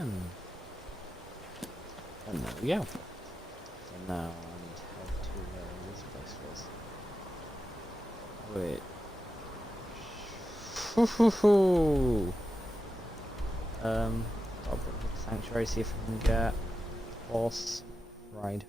And there we go. So now I need to head to where this place was. Wait. I'll put the sanctuary, see if I can get horse ride.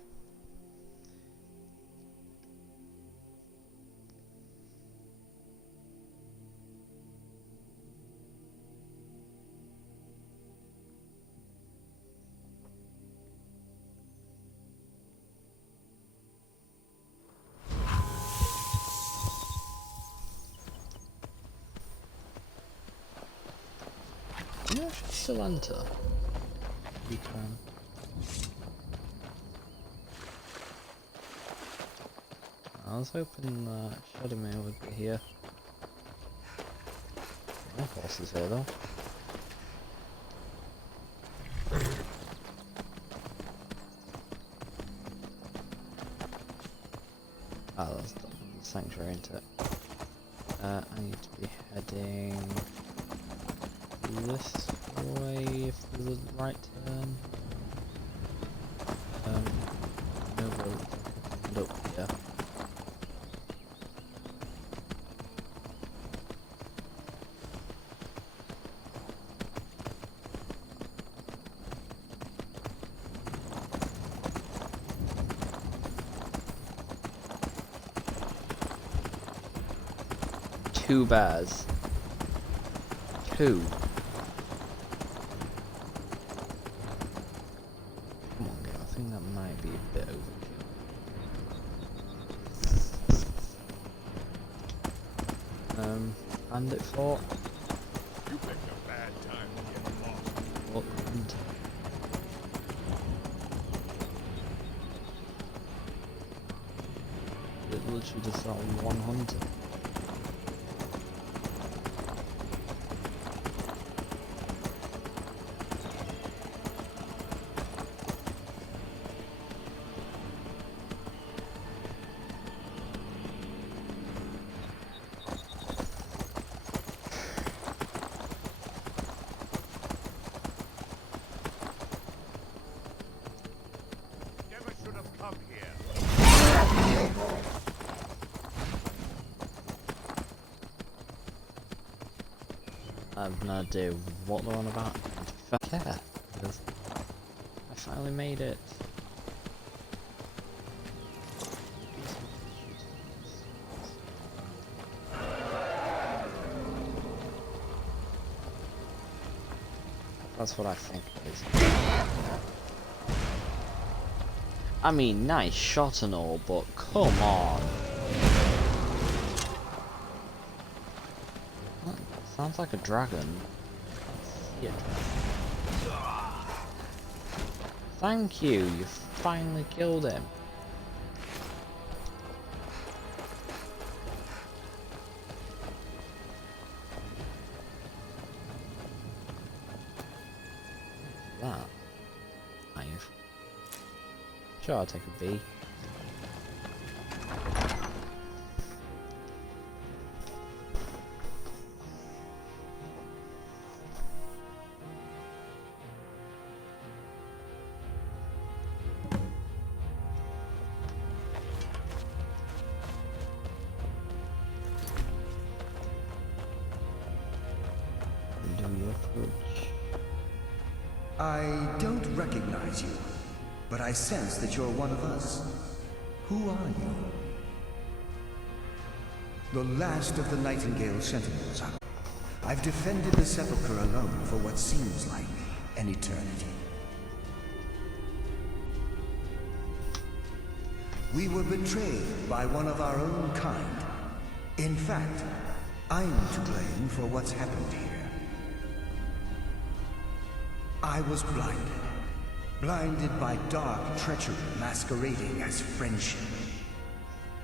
Yeah, I should still enter. You can. I was hoping that Shadowmere would be here. No horses here though. Ah, that's the sanctuary, isn't it? I need to be heading this way if there's a right turn. No road. Nope, yeah. Two bears. Two. Come on, girl. I think that might be a bit overkill. Bandit Fort. You picked a bad time to get lost. Auckland. It literally just that one hunter. I have no idea what they're on about. Fuck yeah, because I finally made it. That's what I think it is. I mean, nice shot and all, but come on. Sounds like a dragon. Yeah. Thank you, you finally killed him. That knife. Sure, I'll take a B. I don't recognize you, but I sense that you're one of us. Who are you? The last of the Nightingale Sentinels. I've defended the Sepulchre alone for what seems like an eternity. We were betrayed by one of our own kind. In fact, I'm to blame for what's happened here. I was blinded by dark treachery masquerading as friendship.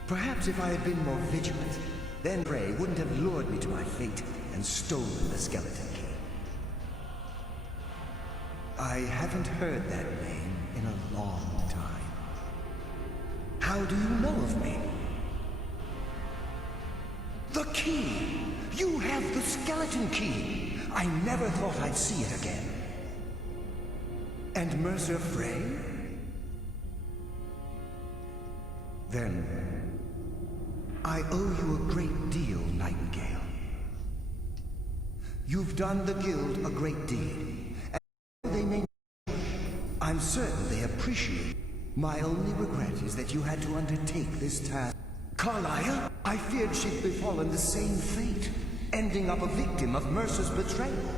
Perhaps if I had been more vigilant, then Prey wouldn't have lured me to my fate and stolen the skeleton key. I haven't heard that name in a long time. How do you know of me? The key! You have the skeleton key! I never thought I'd see it again. And Mercer Frey? Then, I owe you a great deal, Nightingale. You've done the Guild a great deed, and they may... I'm certain they appreciate. My only regret is that you had to undertake this task. Carlisle, I feared she'd befallen the same fate, ending up a victim of Mercer's betrayal.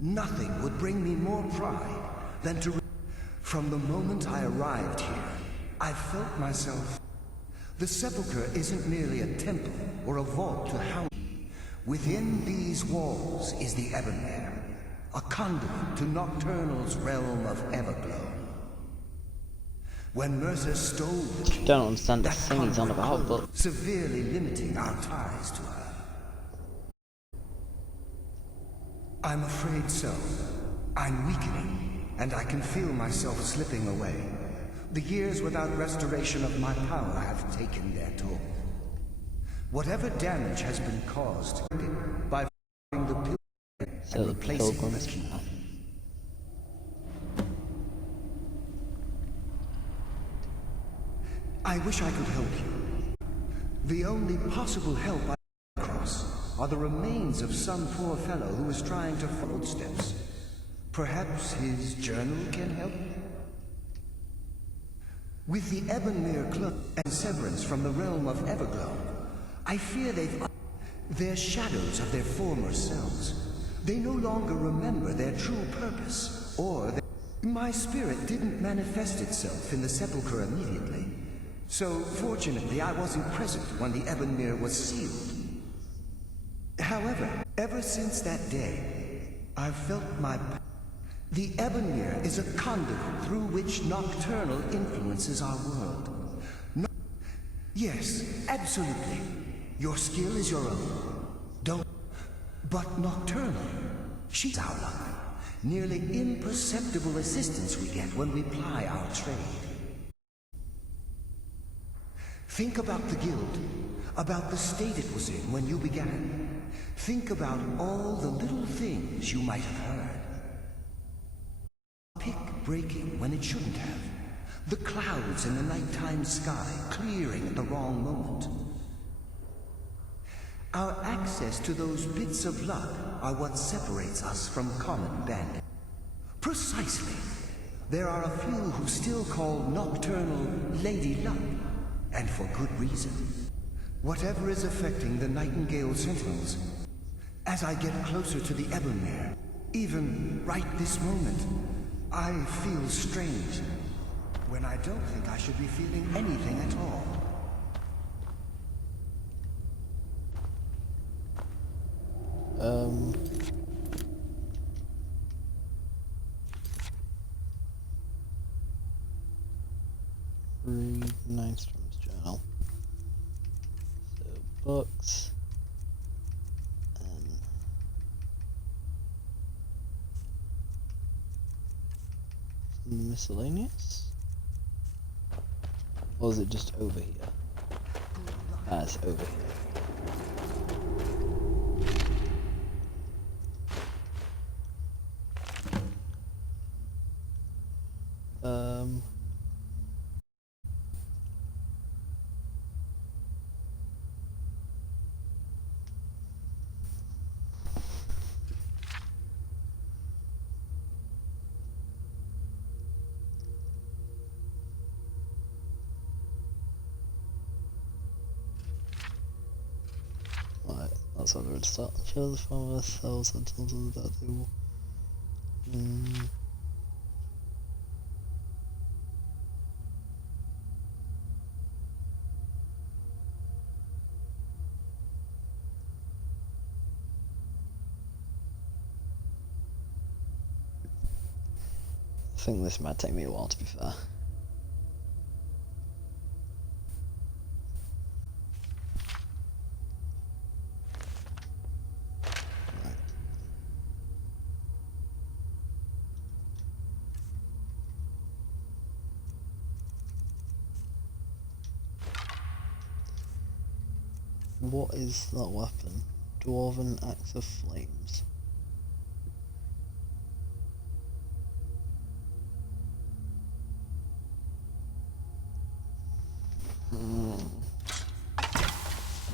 Nothing would bring me more pride than to... From the moment I arrived here, I felt myself... The Sepulchre isn't merely a temple or a vault to house. Within these walls is the Ebonmere, a conduit to Nocturnal's realm of Everglow. When Mercer stole the key, Don't understand the that thing he's on conduit about, closed, but severely limiting our ties to her. I'm afraid so. I'm weakening, and I can feel myself slipping away. The years without restoration of my power have taken their toll. Whatever damage has been caused by fighting the pilgrim and replacing the key. I wish I could help you. The only possible help I come across are the remains of some poor fellow who is trying to follow steps. Perhaps his journal can help? With the Ebonmere cloak and severance from the realm of Everglow, I fear they're shadows of their former selves. They no longer remember their true purpose, or my spirit didn't manifest itself in the Sepulchre immediately. So, fortunately, I wasn't present when the Ebonmere was sealed. However, ever since that day, I've felt my... The Ebonmere is a conduit through which Nocturnal influences our world. Yes, absolutely. Your skill is your own. Don't... But Nocturnal, she's our luck. Nearly imperceptible assistance we get when we ply our trade. Think about the Guild, about the state it was in when you began. Think about all the little things you might have heard. Pick breaking when it shouldn't have. The clouds in the nighttime sky clearing at the wrong moment. Our access to those bits of luck are what separates us from common bandits. Precisely. There are a few who still call Nocturnal Lady Luck, and for good reason. Whatever is affecting the Nightingale Sentinels, as I get closer to the Ebonmere, even right this moment, I feel strange, when I don't think I should be feeling anything at all. Read Nystrom's journal. So, books. Miscellaneous? Or is it just over here? Ah, it's over here. Right, that's what we're going to start. Show the former cells until that they will. I think this might take me a while, to be fair. What is that weapon? Dwarven Axe of Flames.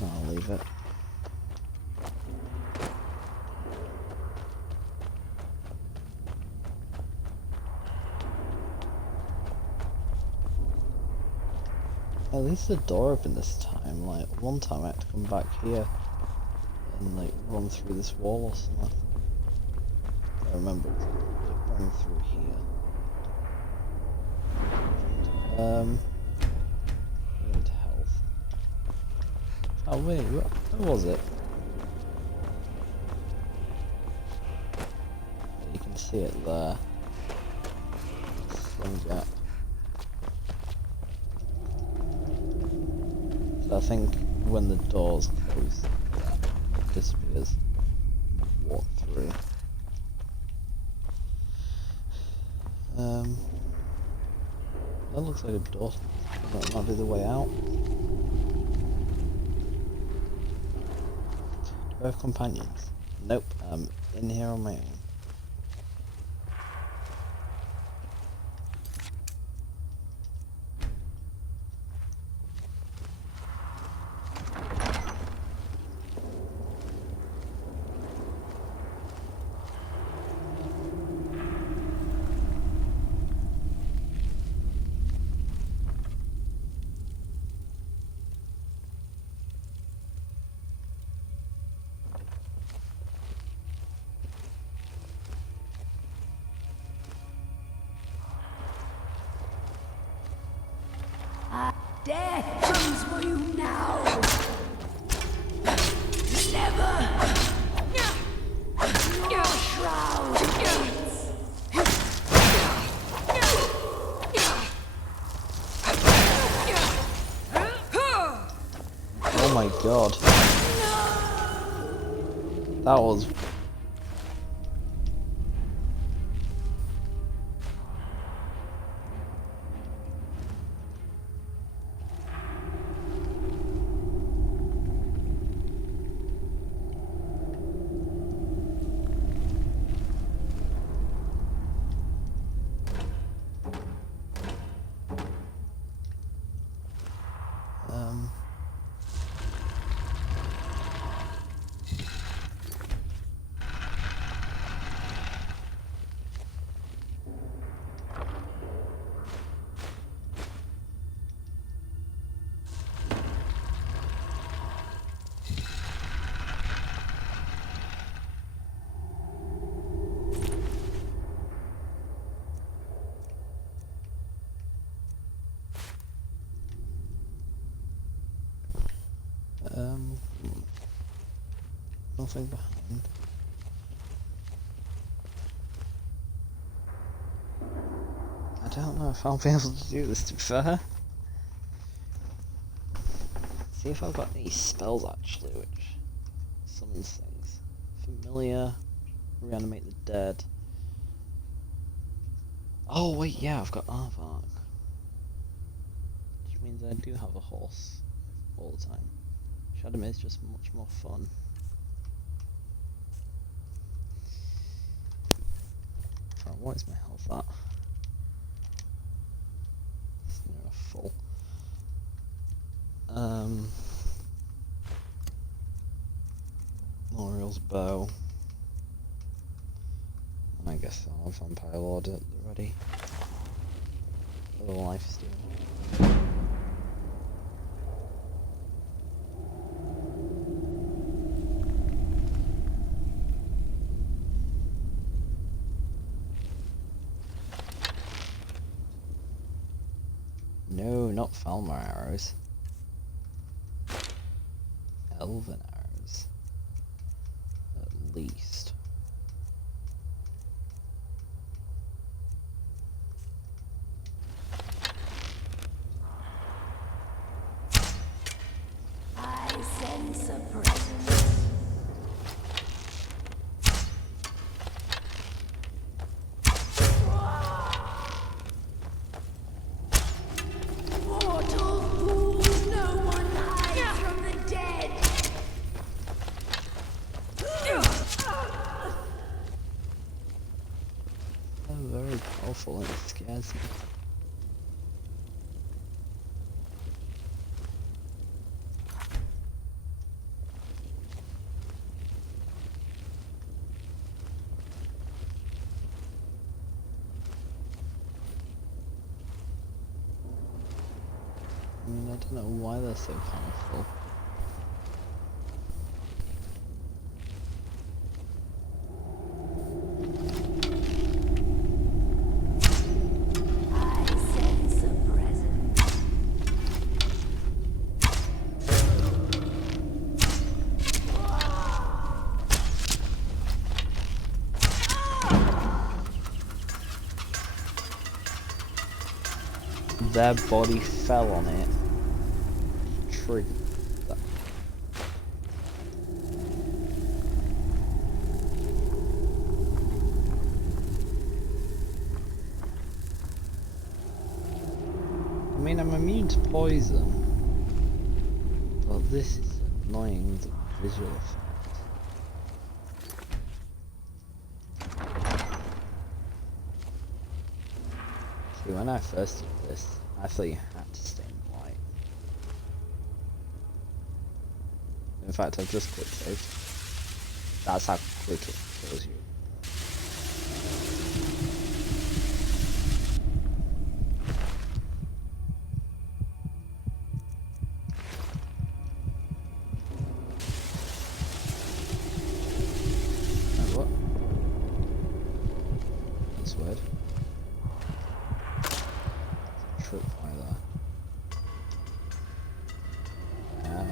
I'll leave it. At least the door opened this time. Like, one time I had to come back here and like run through this wall or something. I remember it running through here. We need health. Oh wait, where was it? You can see it there. Sling Jack. So I think when the doors close, it disappears. Walk through. That looks like a door. That might be the way out. Do I have companions? Nope, I'm in here on my own. Death comes for you now. Never. Your shroud ends. Oh my god. That was... nothing behind. I don't know if I'll be able to do this, to be fair. See if I've got any spells actually, which summons things. Familiar, reanimate the dead. Oh wait, yeah, I've got Aardvark. Which means I do have a horse all the time. Shadow is just much more fun. Right, what is my health at? It's near full. L'Oreal's bow. I guess I'll have Vampire Lord at the ready. Little life steal. No, not Falmer arrows. Elven arrows. At least. I sense a presence. Mortal fools, no one hides from the dead. They're very powerful and it scares me. mean, I don't know why they're so powerful. I sense a presence. Their body fell on it. Triggered that. I mean, I'm immune to poison, but this is annoying, the visual effect. See, when I first did this, I thought you had to stay in the light. In fact, I've just quick saved. That's how quick it kills you. Oh, what? That's weird. Tripwire there. Ah.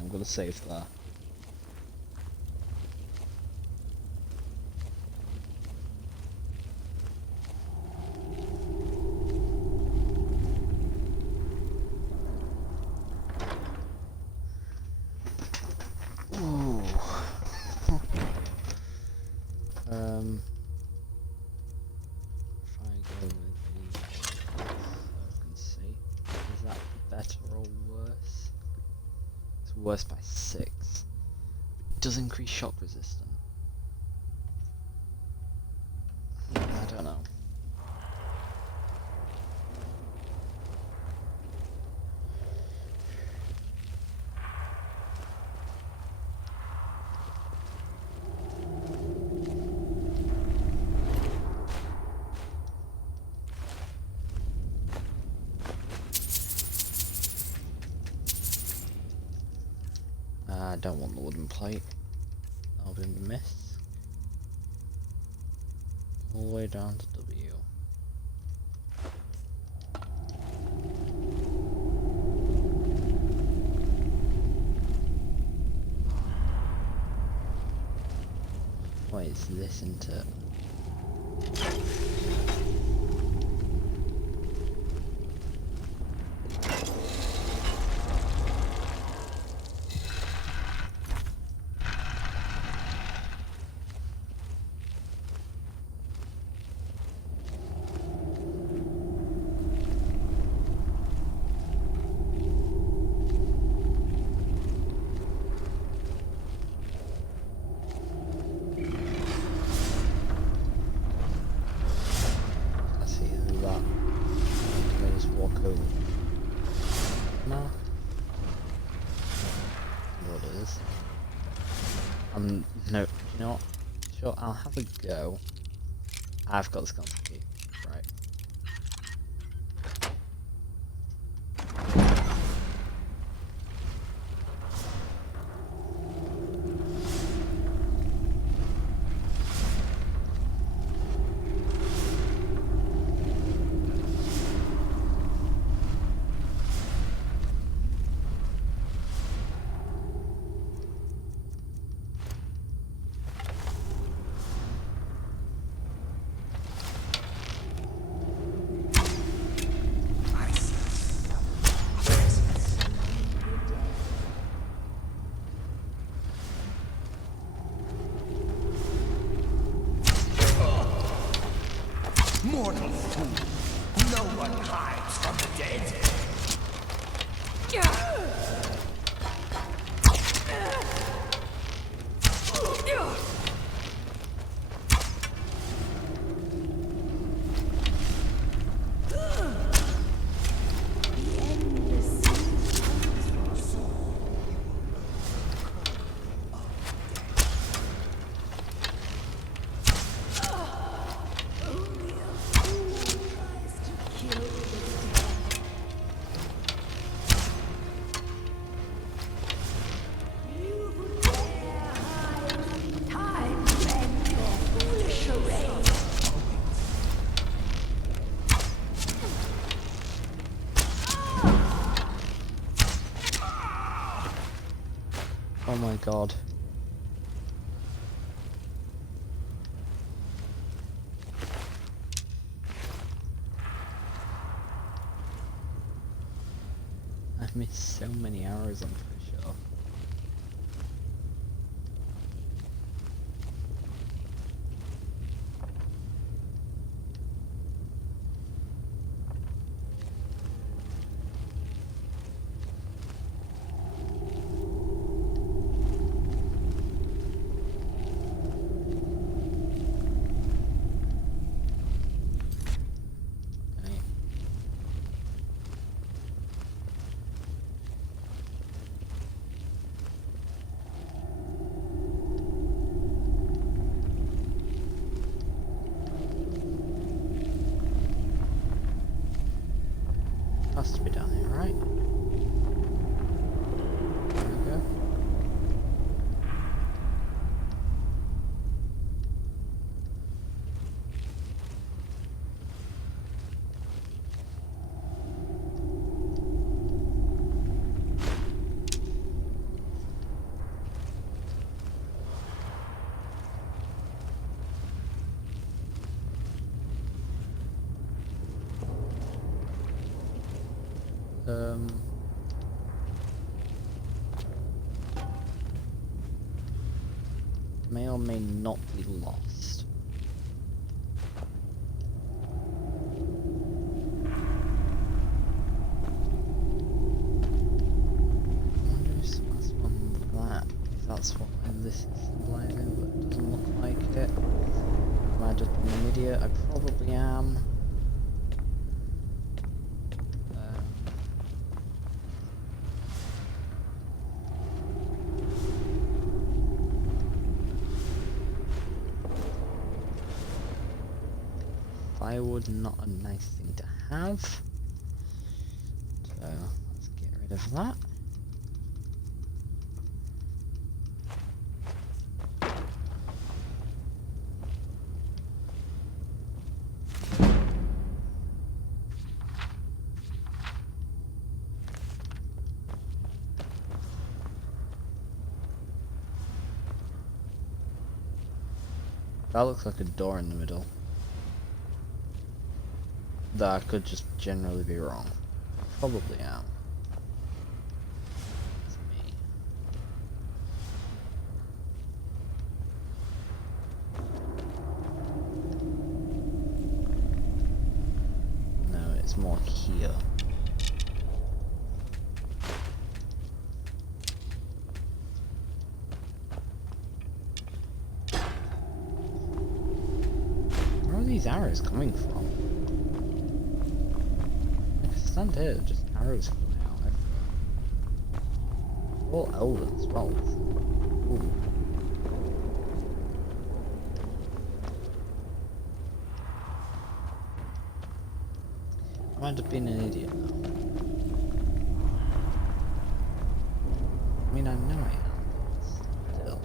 I'm gonna save that. Ooh. Try and go with the I can see. Is that better or worse? It's worse by 6. It does increase shock resistance. I don't know. I don't want the wooden plate. That'll be a miss. All the way down to W. Wait, is this into... No, you know what? Sure, I'll have a go. I've got the skeleton key. Right. mortal fool! No one hides from the dead! Oh my god. I've missed so many hours, I'm pretty sure. Has to be down here, right? There we go. May or may not be lost. I wonder if it's last one that. If that's what this is symbolizing, but it doesn't look like it. Am I just being an idiot? I probably am. Firewood, not a nice thing to have. So let's get rid of that. That looks like a door in the middle. That I could just generally be wrong. Probably am. It's me. No, it's more here. Where are these arrows coming from? Stand here, just arrows flying out everywhere. All elven as well. Ooh. I might have been an idiot now. I mean, I know I am, but still.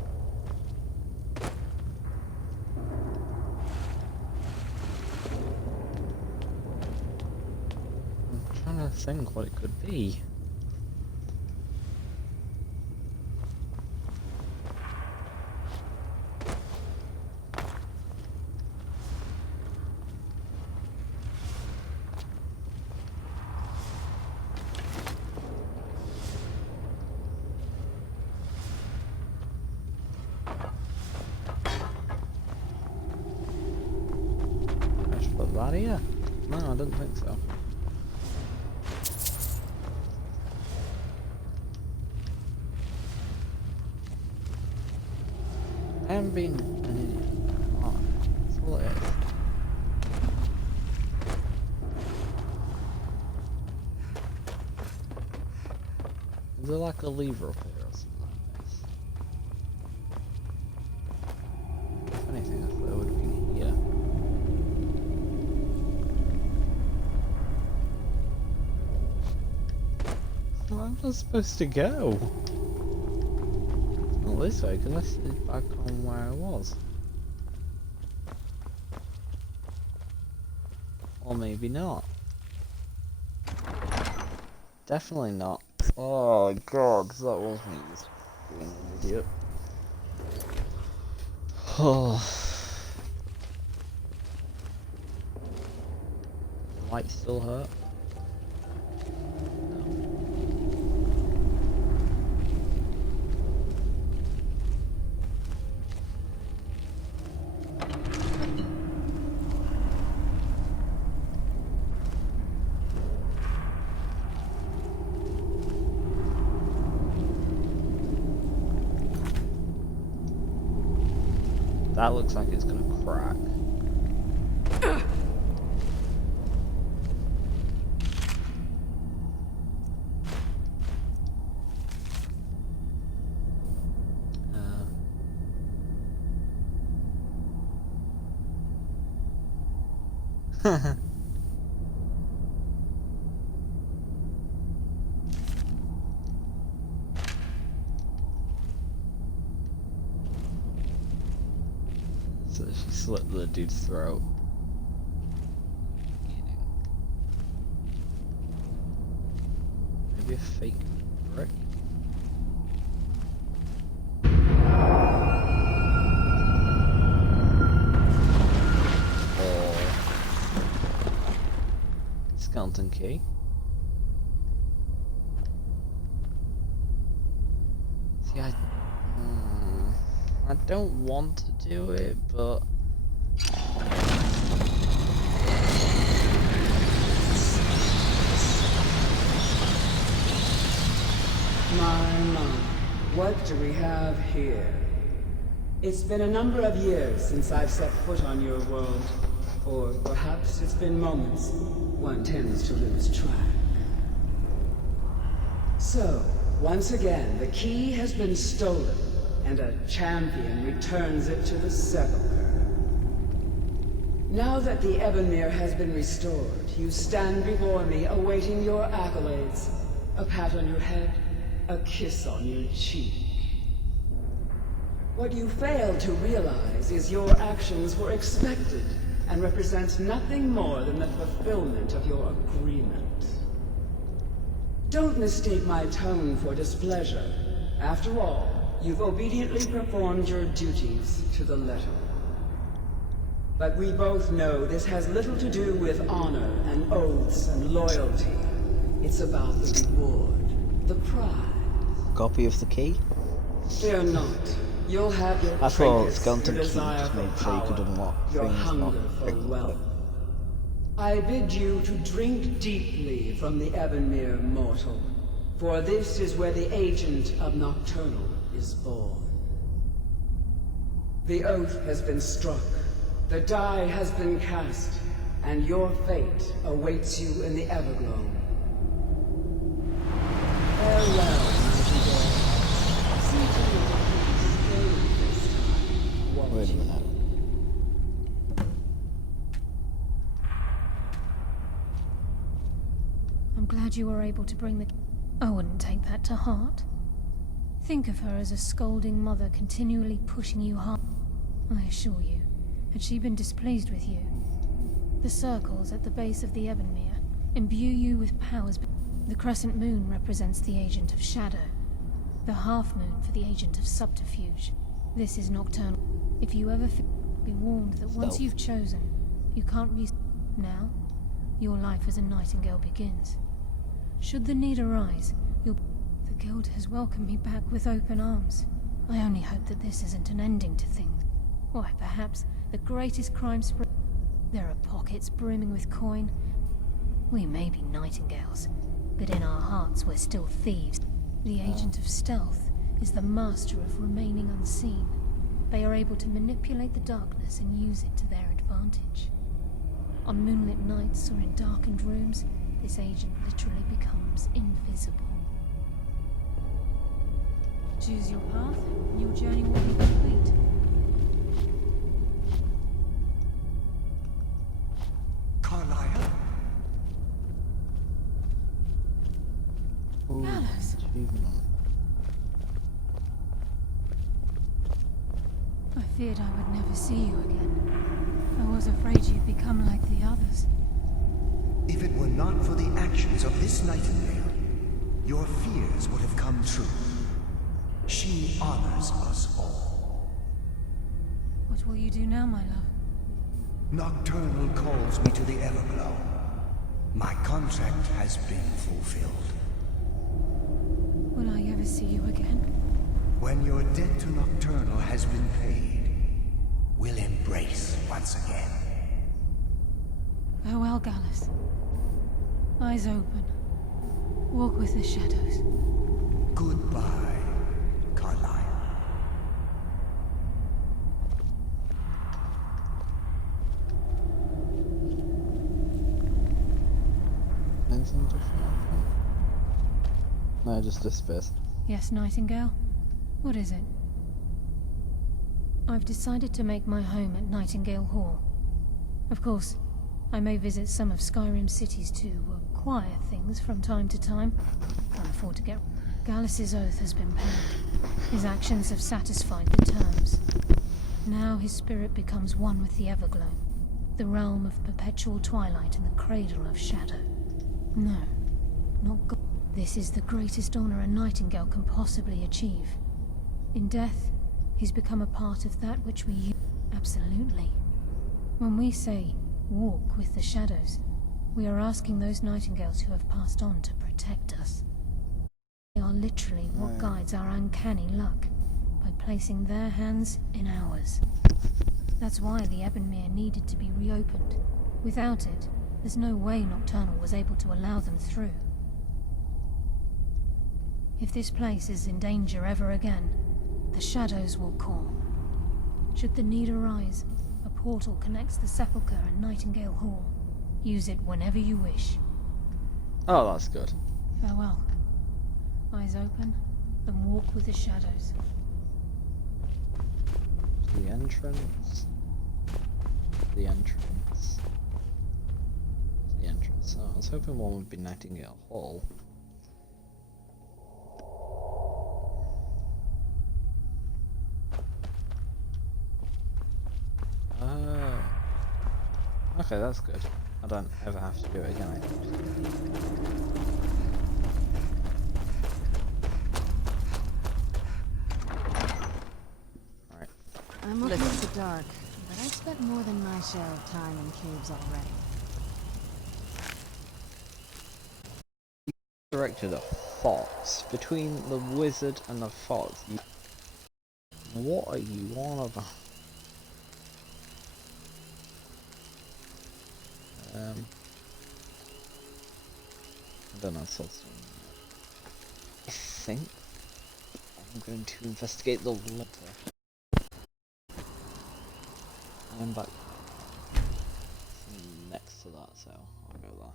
I'm trying to think what it could be. I should put that out of here? No, I didn't think so. I haven't been an idiot. Oh, that's all it is. Is there like a lever up here or something like this? If anything, I thought it would have been here. Where am I supposed to go? Not this way, because this is back on where I was. Or maybe not. Definitely not. Oh god, that was me just being an idiot. Oh. Might still hurt. That looks like it's gonna crack. So she slit the dude's throat. Maybe a fake brick? Or skeleton key. See, I don't want to do it, but My, what do we have here? It's been a number of years since I've set foot on your world. Or perhaps it's been moments. One tends to lose track. So, once again, the key has been stolen, and a champion returns it to the sepulchre. Now that the Ebonmere has been restored, you stand before me awaiting your accolades. A pat on your head, a kiss on your cheek. What you fail to realize is your actions were expected and represent nothing more than the fulfillment of your agreement. Don't mistake my tone for displeasure. After all, you've obediently performed your duties to the letter. But we both know this has little to do with honor and oaths and loyalty. It's about the reward, the prize. copy of the key. Fear not. You'll have your I thought trinkets, skeleton your key desire just for made so you could power, unlock your things, hunger not for pick wealth. them. I bid you to drink deeply from the Ebonmere, mortal, for this is where the agent of Nocturnal is born. The oath has been struck, the die has been cast, and your fate awaits you in the Everglow. Farewell, mighty boy. See to it that you stay this time, won't Wait a you? minute. I'm glad you were able to bring the... I wouldn't take that to heart. Think of her as a scolding mother continually pushing you hard. I assure you, had she been displeased with you, the circles at the base of the Ebonmere imbue you with powers. The crescent moon represents the agent of shadow, the half moon for the agent of subterfuge. This is Nocturnal. If you ever be warned that once you've chosen, you can't now, your life as a nightingale begins. Should the need arise, you'll... The Guild has welcomed me back with open arms. I only hope that this isn't an ending to things. Why, perhaps the greatest crime spree... There are pockets brimming with coin. We may be nightingales, but in our hearts we're still thieves. The agent of stealth is the master of remaining unseen. They are able to manipulate the darkness and use it to their advantage. On moonlit nights or in darkened rooms, this agent literally becomes invisible. Choose your path, and your journey will be complete. Carlisle? Ooh, Alice. achievement. I feared I would never see you again. I was afraid you'd become like the others. If it were not for the actions of this nightingale, your fears would have come true. She honors us all. What will you do now, my love? Nocturnal calls me to the Everglow. My contract has been fulfilled. Will I ever see you again? When your debt to Nocturnal has been paid, we'll embrace once again. Farewell, Gallus. Eyes open. Walk with the shadows. Goodbye, Carlisle. Anything different? No, just this bit. Yes, Nightingale? What is it? I've decided to make my home at Nightingale Hall. Of course, I may visit some of Skyrim's cities to acquire things from time to time. Can't afford to get... Gallus's oath has been paid. His actions have satisfied the terms. Now his spirit becomes one with the Everglow, the realm of perpetual twilight and the cradle of shadow. No, not God. This is the greatest honor a Nightingale can possibly achieve. In death, he's become a part of that which we use. Absolutely. When we say, walk with the shadows, we are asking those Nightingales who have passed on to protect us. They are literally what guides our uncanny luck, by placing their hands in ours. That's why the Ebonmere needed to be reopened. Without it, there's no way Nocturnal was able to allow them through. If this place is in danger ever again, the shadows will call. Should the need arise, a portal connects the Sepulchre and Nightingale Hall. Use it whenever you wish. Oh, that's good. Farewell. Eyes open, and walk with the shadows. The entrance. The entrance. The entrance. Oh, I was hoping one would be Nightingale Hall. Oh. Okay, that's good. I don't ever have to do it again, I think. I'm looking at the dark, but I've spent more than my share of time in caves already. Directed a fox. Between the wizard and the fox, what are you on about? I don't know, I think I'm going to investigate the letter. I'm back next to that, so I'll go there.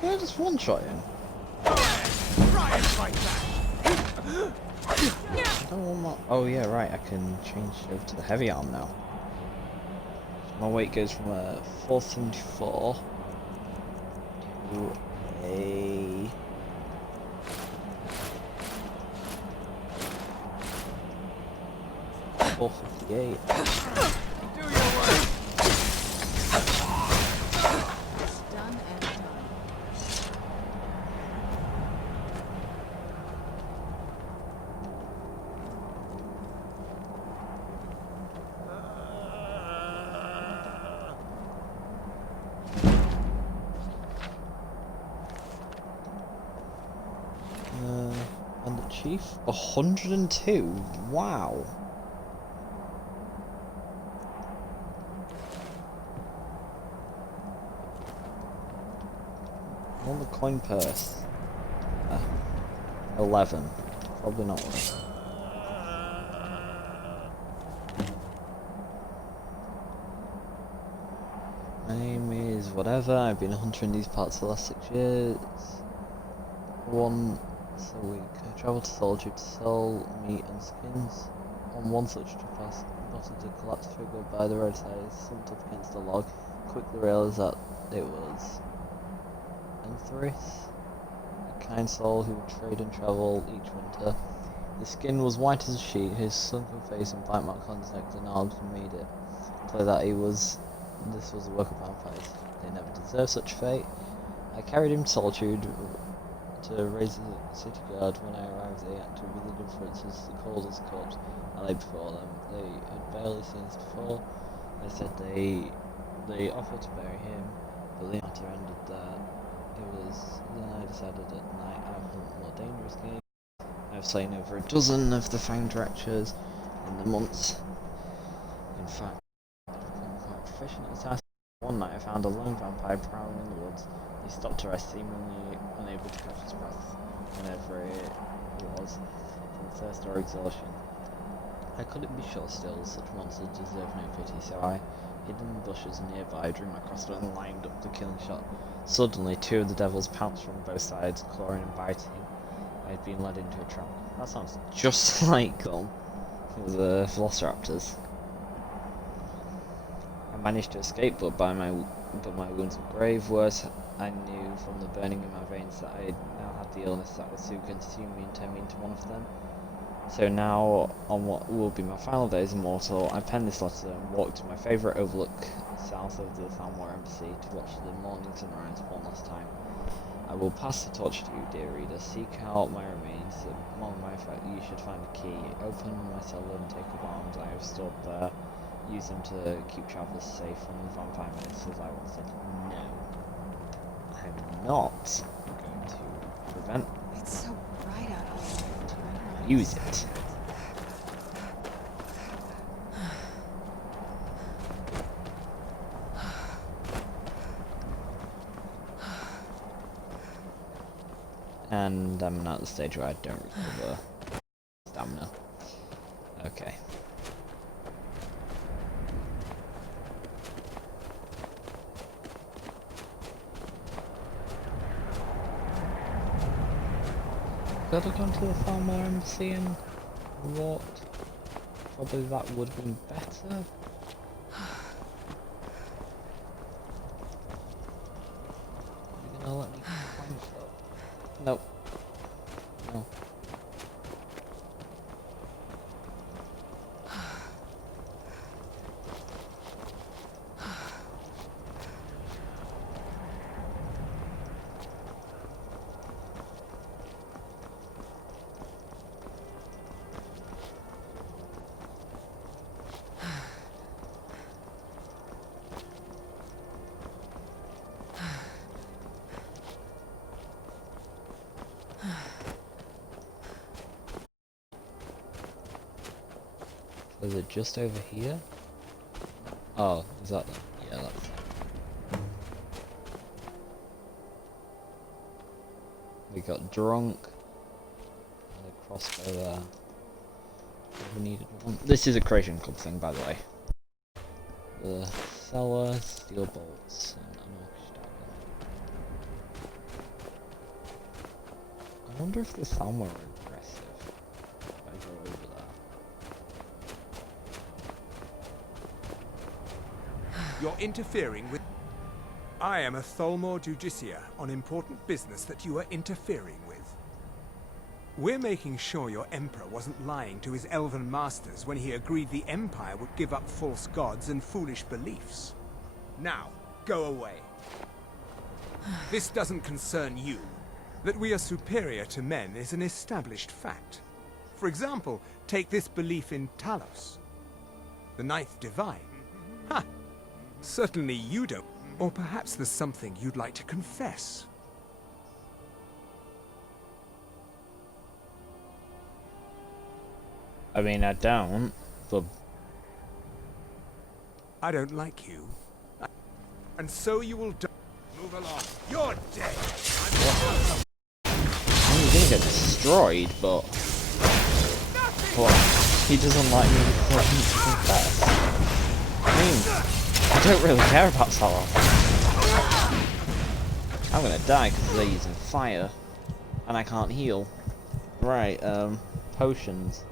Can I just one-shot him? I don't want my... Oh yeah, right, I can change over to the heavy arm now. My weight goes from a 474 to a 458. Do your work. Done and done. And the chief, 102. Wow. On the coin purse. 11. Probably not worth it. My name is whatever. I've been a hunter in these parts for the last 6 years. Once a week, I travel to Solitude to sell meat and skins. On one such trip, I spotted a collapsed figure by the roadside, slumped up against a log. Quickly realised that it was Anthris, a kind soul who would trade and travel each winter. His skin was white as a sheet, his sunken face and bite marks on his neck and arms made it clear that this was a work of vampires. They never deserved such fate. I carried him to Solitude to raise the city guard. When I arrived, they acted with the influences, the cold as a corpse. I lay before them. They had barely seen us before. They said they offered to bury him, but the matter ended there. Then I decided at night I would hunt more dangerous game. I've slain over a dozen of the fanged wretches in the months. In fact, I've become quite proficient at the task. One night I found a lone vampire prowling in the woods. He stopped to rest, seemingly unable to catch his breath, whenever it was, from thirst or exhaustion. I couldn't be shot still, such monsters deserve no pity, so I hid in the bushes nearby, drew my crossbow and lined up the killing shot. Suddenly, two of the devils pounced from both sides, clawing and biting. I had been led into a trap. That sounds just like the velociraptors. I managed to escape, but my wounds were grave. Worse, I knew from the burning in my veins that I now had the illness that would soon consume me and turn me into one of them. So now, on what will be my final days in Mortal, I penned this letter and walked to my favourite overlook south of the Thalmor Embassy to watch the morning sunrise one last time. I will pass the torch to you, dear reader. Seek out my remains. Among my you should find a key. Open my cellar and take up arms I have stored there. Use them to keep travellers safe from the vampire menaces I once said. No. I'm not going to prevent. It's so bright out here. Use it. And I'm not at the stage where I don't recover stamina. Okay. Could have gone to the Thalmor Embassy and walked. Probably that would have been better. Are you gonna let me climb up? Nope. No. Is it just over here? Oh, is that them? Yeah, that's them. We got drunk. And a crossbow there. We needed one. This is a Creation Club thing, by the way. The cellar, steel bolts, and an orc dagger. I wonder if the Thalmor are aggressive. If I go over there. You're interfering with... I am a Tholmor Judicia on important business that you are interfering with. We're making sure your Emperor wasn't lying to his elven masters when he agreed the Empire would give up false gods and foolish beliefs. Now, go away. This doesn't concern you. That we are superior to men is an established fact. For example, take this belief in Talos, the Ninth Divine. Ha! Certainly you don't. Or perhaps there's something you'd like to confess. I mean, I don't, but... I don't like you. And so you will die. Move along. You're dead. I mean, you're gonna get destroyed, but... He doesn't like me for him to confess. I mean, I don't really care about Talos. I'm gonna die because they're using fire. And I can't heal. Right, potions.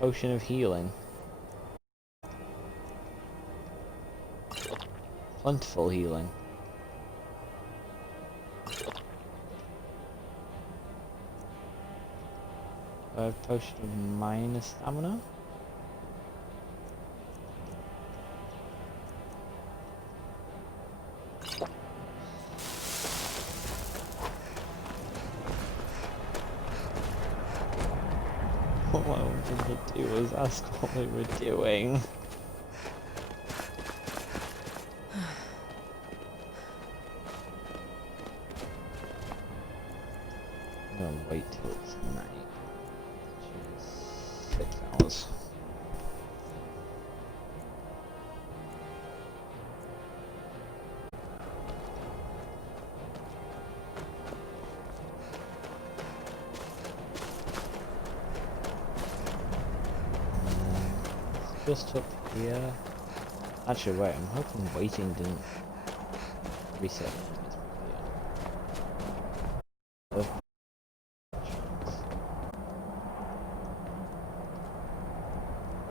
Potion of healing. Plentiful healing. Potion of minus stamina. All I wanted to do was ask what we were doing. I'm gonna wait till it's night. Which is 6 hours. Just up here. Actually, wait, I'm hoping waiting didn't reset. Oh. Is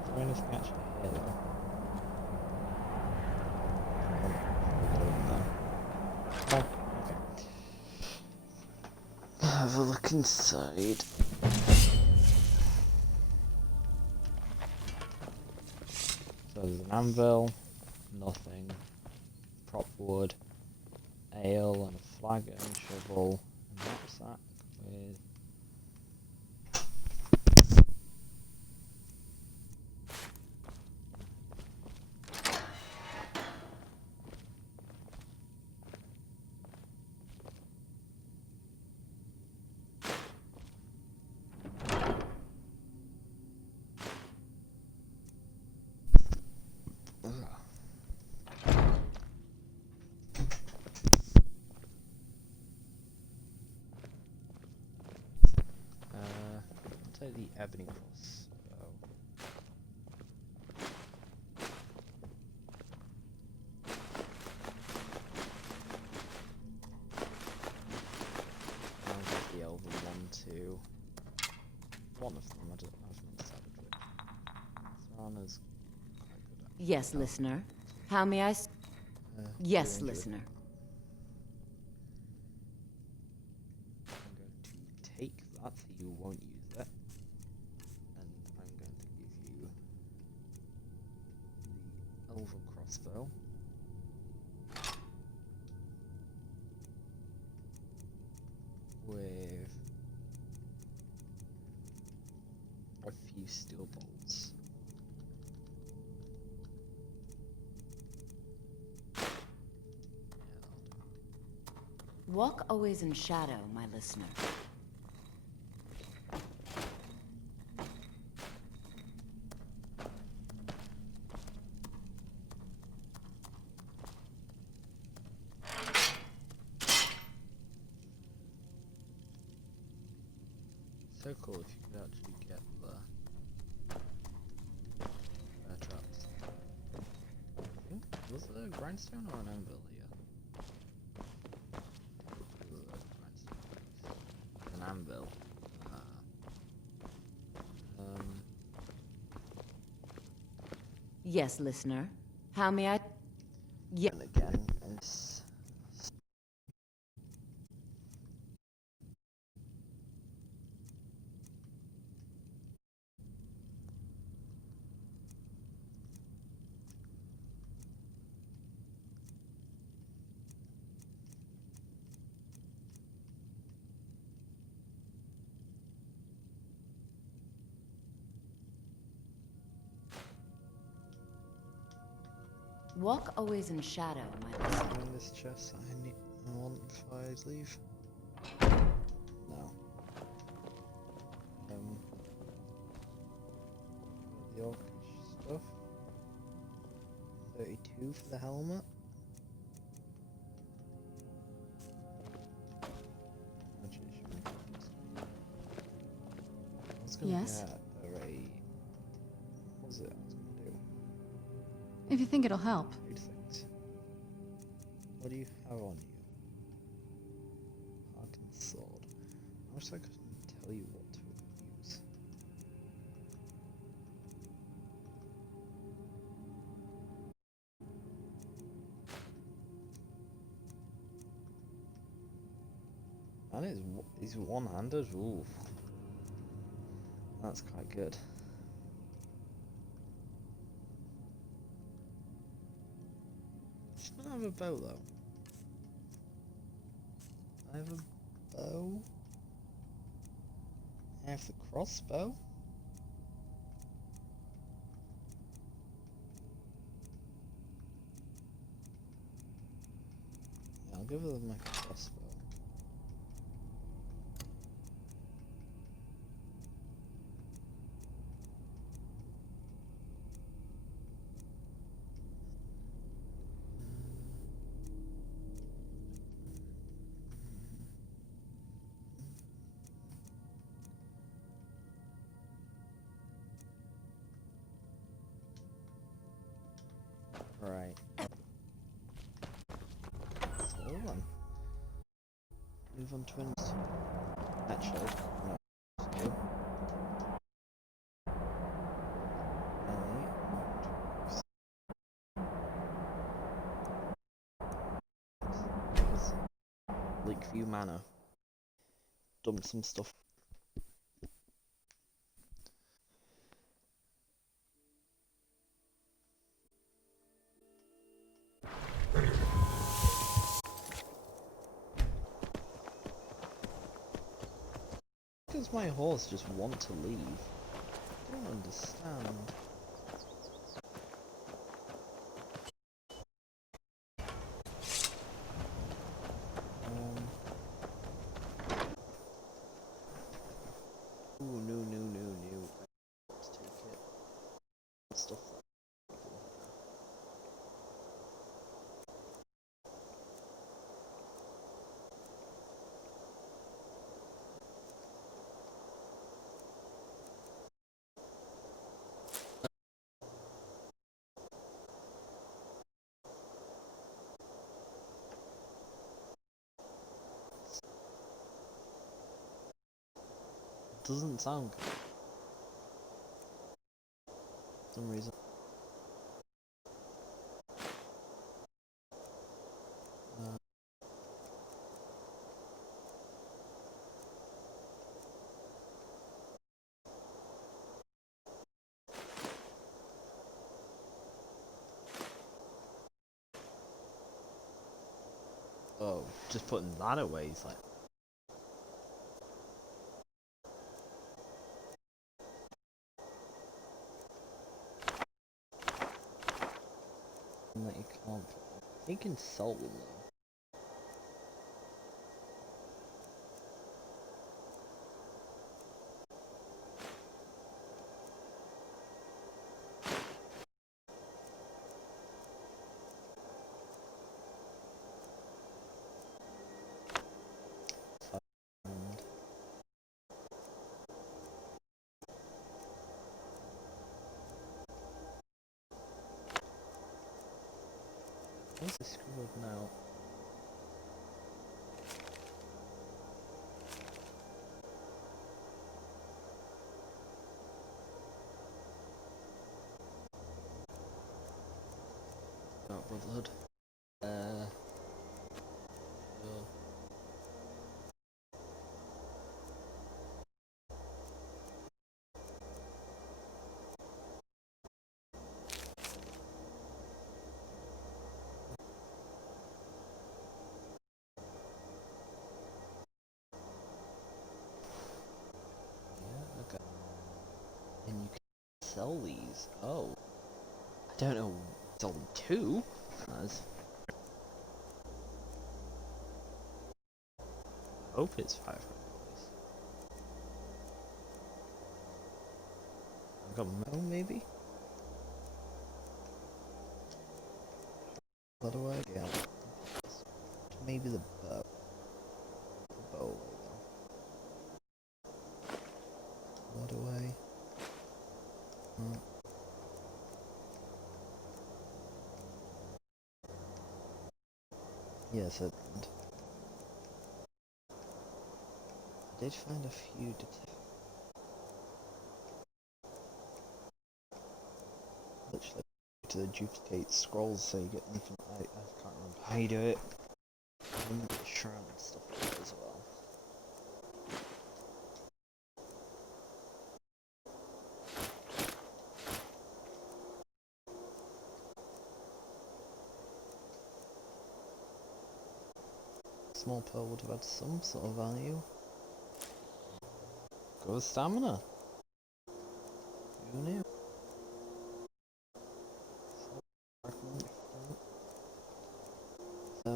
there anything actually here though? Oh, okay. Have a look inside. So there's an anvil, nothing, prop wood, ale and a flagon, shovel, and knapsack with the ebony cross. I'll get the elven one too. One of them, I haven't decided which. Thrana's quite good at. Yes, listener. How may I? Yes, listener. I'm going to take that so you won't use it. And I'm going to give you the elven crossbow. With a few steel bolts. Walk always in shadow, my listener. So cool if you could actually get the traps. I think, was it a grindstone or an anvil here? An anvil. Yes, listener. How may I? Walk always in shadow, my lord. In this chest I want before I leave. No. The orcish stuff. 32 for the helmet. Yes? What was it I was gonna do? If you think it'll help. Two things. What do you have on you? Hardened sword. I wish I could tell you what to use. And he's one-handed. Ooh. That's quite good. I don't have a bow though. I have a bow. I have the crossbow. Yeah, I'll give her my crossbow. Right. So hold on. Move on to Wednesday. Actually, no. Still. Lakeview Manor. Dump some stuff. Does my horse just want to leave? I don't understand. Ooh, no. Let's take it. Stuff like doesn't sound good. For some reason. Oh, just putting that away is like. That you can't. You can sell them though. What's this screwed now? Not Brotherhood. Yeah, okay. And you can sell these. Oh. I don't know. It's only 2. Nice. Hope it's 500 boys. I've got metal maybe? What do I get? Maybe the bow. The bow then. What do I? Yes, I did. I did find a few literally to the duplicate scrolls so you get infinite. I can't remember how you do it. And the shroud and stuff like that as well. Small pearl would have had some sort of value. Go with stamina. Who knew? I think I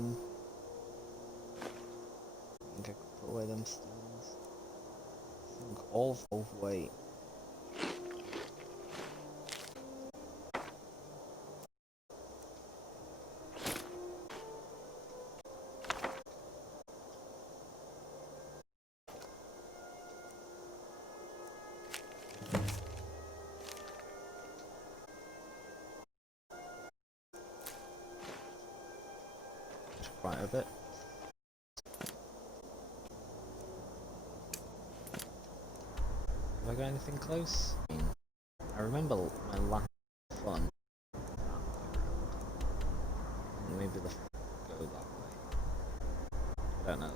could put away them stones. I think all of weight. Quite a bit. Have I got anything close? I remember my last fun. Maybe the go that way. I don't know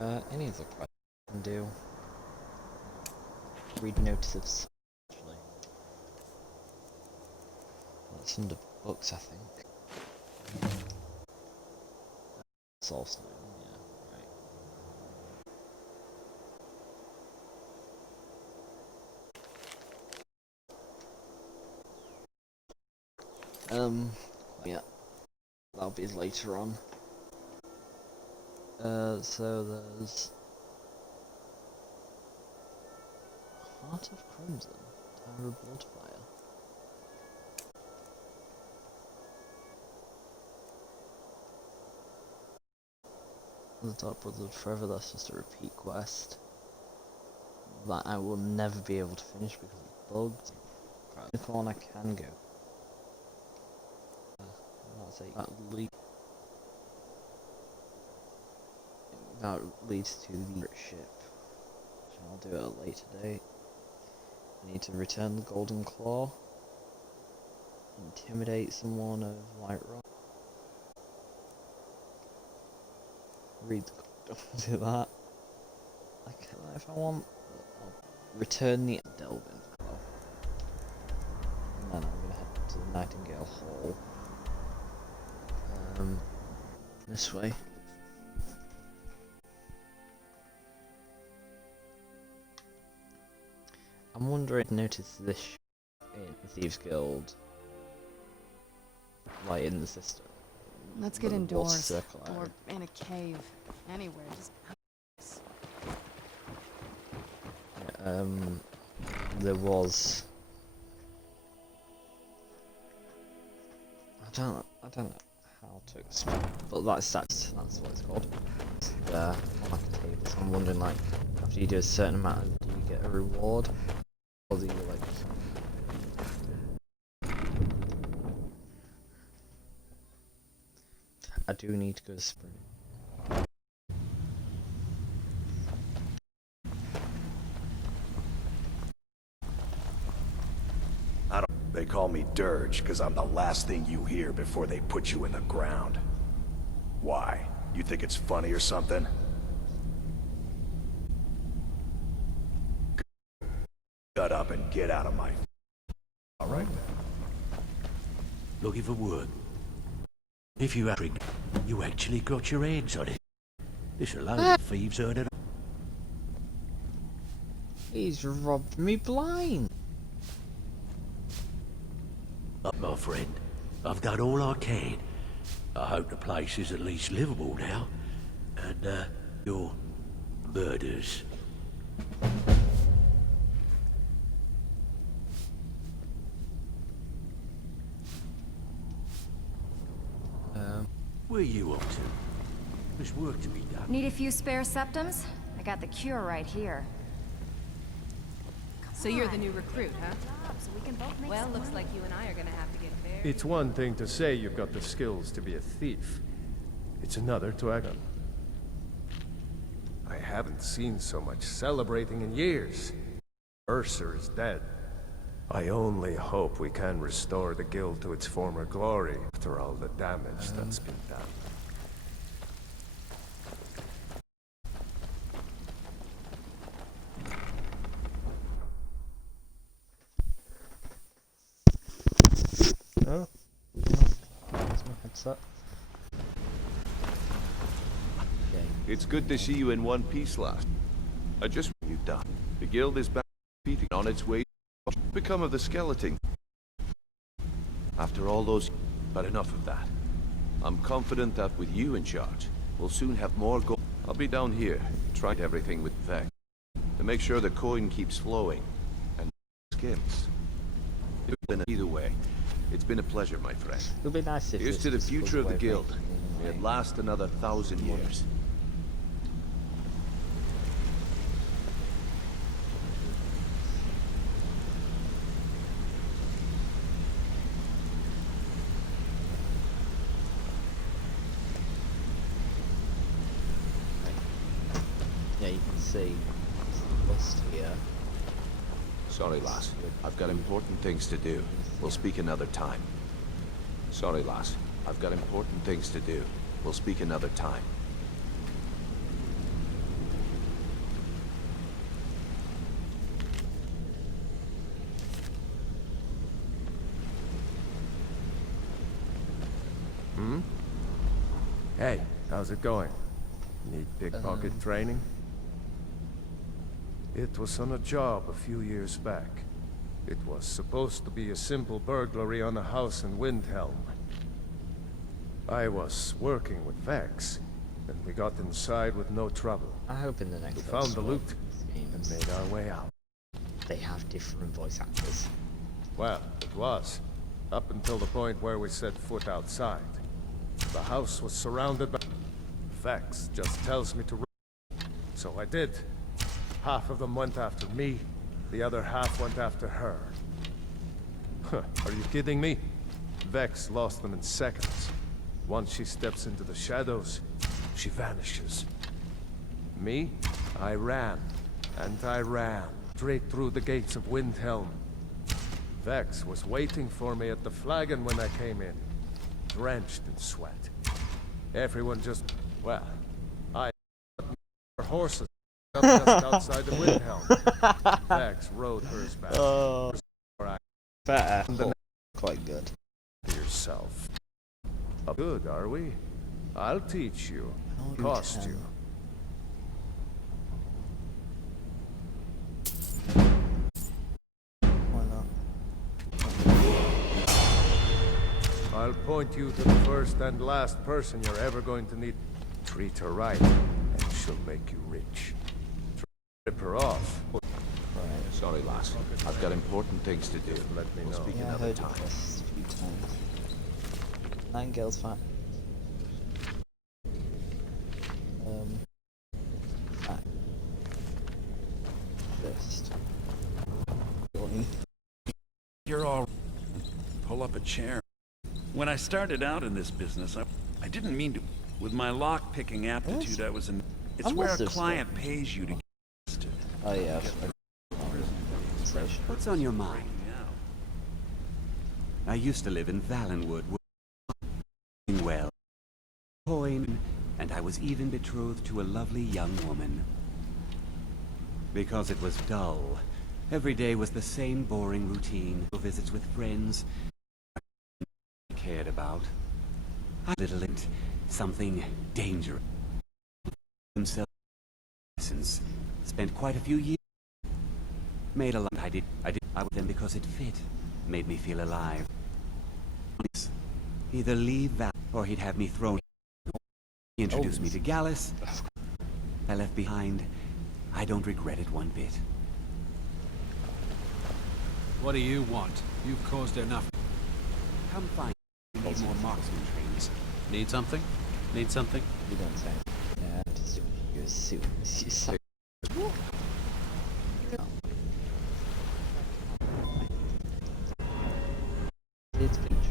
though. Any of the quests I can do. Read notices, actually. That's under books, I think. Solve stone, yeah, right. Yeah. That'll be later on. So there's Heart of Crimson, Tower of Bloodfire. The Dark Brotherhood Forever, that's just a repeat quest that I will never be able to finish because it's bugged. The corner I can go. That leads to the ship, which I'll do at a later date. I need to return the Golden Claw, intimidate someone of White Rock, read the do that. If I want, I'll return the Delvin Claw, and then I'm gonna head to the Nightingale Hall. This way. I'm wondering, notice this in Thieves Guild, like in the system. Let's get indoors, or in a cave, anywhere. Just... Yeah, there was. I don't know how to explain, but that's what it's called. There, on like a table. So I'm wondering, like, after you do a certain amount, do you get a reward? Or do you like? I do need to go to sprint. They call me Dirge because I'm the last thing you hear before they put you in the ground. Why? You think it's funny or something? Shut up and get out of my... All right. Looking for work. If you actually got your hands on it, this alone, thieves earn it. He's robbed me blind. My friend, I've done all I can. I hope the place is at least livable now. And, your murders. Where are you up to? There's work to be done. Need a few spare septums? I got the cure right here. So you're the new recruit, huh? Well, looks like you and I are gonna have to get very... It's one thing to say you've got the skills to be a thief. It's another to act on. I haven't seen so much celebrating in years. Mercer is dead. I only hope we can restore the guild to its former glory after all the damage that's been done. Oh, that's my headset. It's good to see you in one piece, lass. I just what you've done. The guild is back feeding on its way. What's become of the skeleton? After all those... But enough of that. I'm confident that with you in charge, we'll soon have more gold. I'll be down here, trying everything with Vex, to make sure the coin keeps flowing, and skins. Either way, it's been a pleasure, my friend. It would be nice if Here's this to the was future of the way guild. making May it money. last another 1,000 years. Yeah, you can see the bust here. Sorry, lass. I've got important things to do. We'll speak another time. Sorry, lass. I've got important things to do. We'll speak another time. Hey, how's it going? Need pickpocket training? It was on a job a few years back. It was supposed to be a simple burglary on a house in Windhelm. I was working with Vex, and we got inside with no trouble. I hope in the next We found the episode loot of and games made our way out. they have different voice actors. Well, it was. Up until the point where we set foot outside. The house was surrounded by... Vex just tells me to run. So I did. Half of them went after me, the other half went after her. Huh, are you kidding me? Vex lost them in seconds. Once she steps into the shadows, she vanishes. Me? I ran, and I ran, straight through the gates of Windhelm. Vex was waiting for me at the flagon when I came in, drenched in sweat. Everyone just, well, I horses up just outside the Windhelm. Vex rode hers back. Oh, better. The Quite good. yourself. Good, are we? I'll teach you. Do Cost tell. you. Why not? I'll point you to the first and last person you're ever going to need. Treat her right, and she'll make you rich. Rip her off. Right. Sorry, lass. I've got important things to do. Let me We'll know. speak Yeah, I another heard time. this a few times. Nightingale's fat. Fat. First. You're all... Pull up a chair. When I started out in this business, I didn't mean to... With my lock-picking aptitude, I was in... It's I where must a have client stopped. pays you to get arrested. Oh yeah. What's on your mind? I used to live in Valenwood. Well, coin, and I was even betrothed to a lovely young woman. Because it was dull. Every day was the same boring routine. Visits with friends I cared about. I little it, something dangerous. Himself, since spent quite a few years. Made a lot. I did with them because it fit. Made me feel alive. Either leave Val or he'd have me thrown. He introduced me to Gallus. I left behind. I don't regret it one bit. What do you want? You've caused enough. Come find me. We need more marksman trains. Need something? Need something? You don't say. Yeah, just you suit. You suck. It's beach.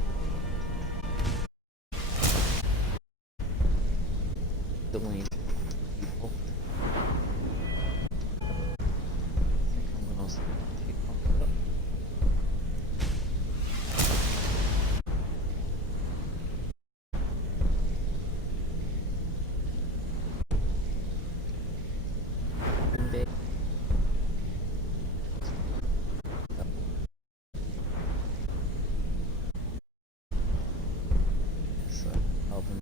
Don't need people. I think I'm gonna take one up. Big. So, help him.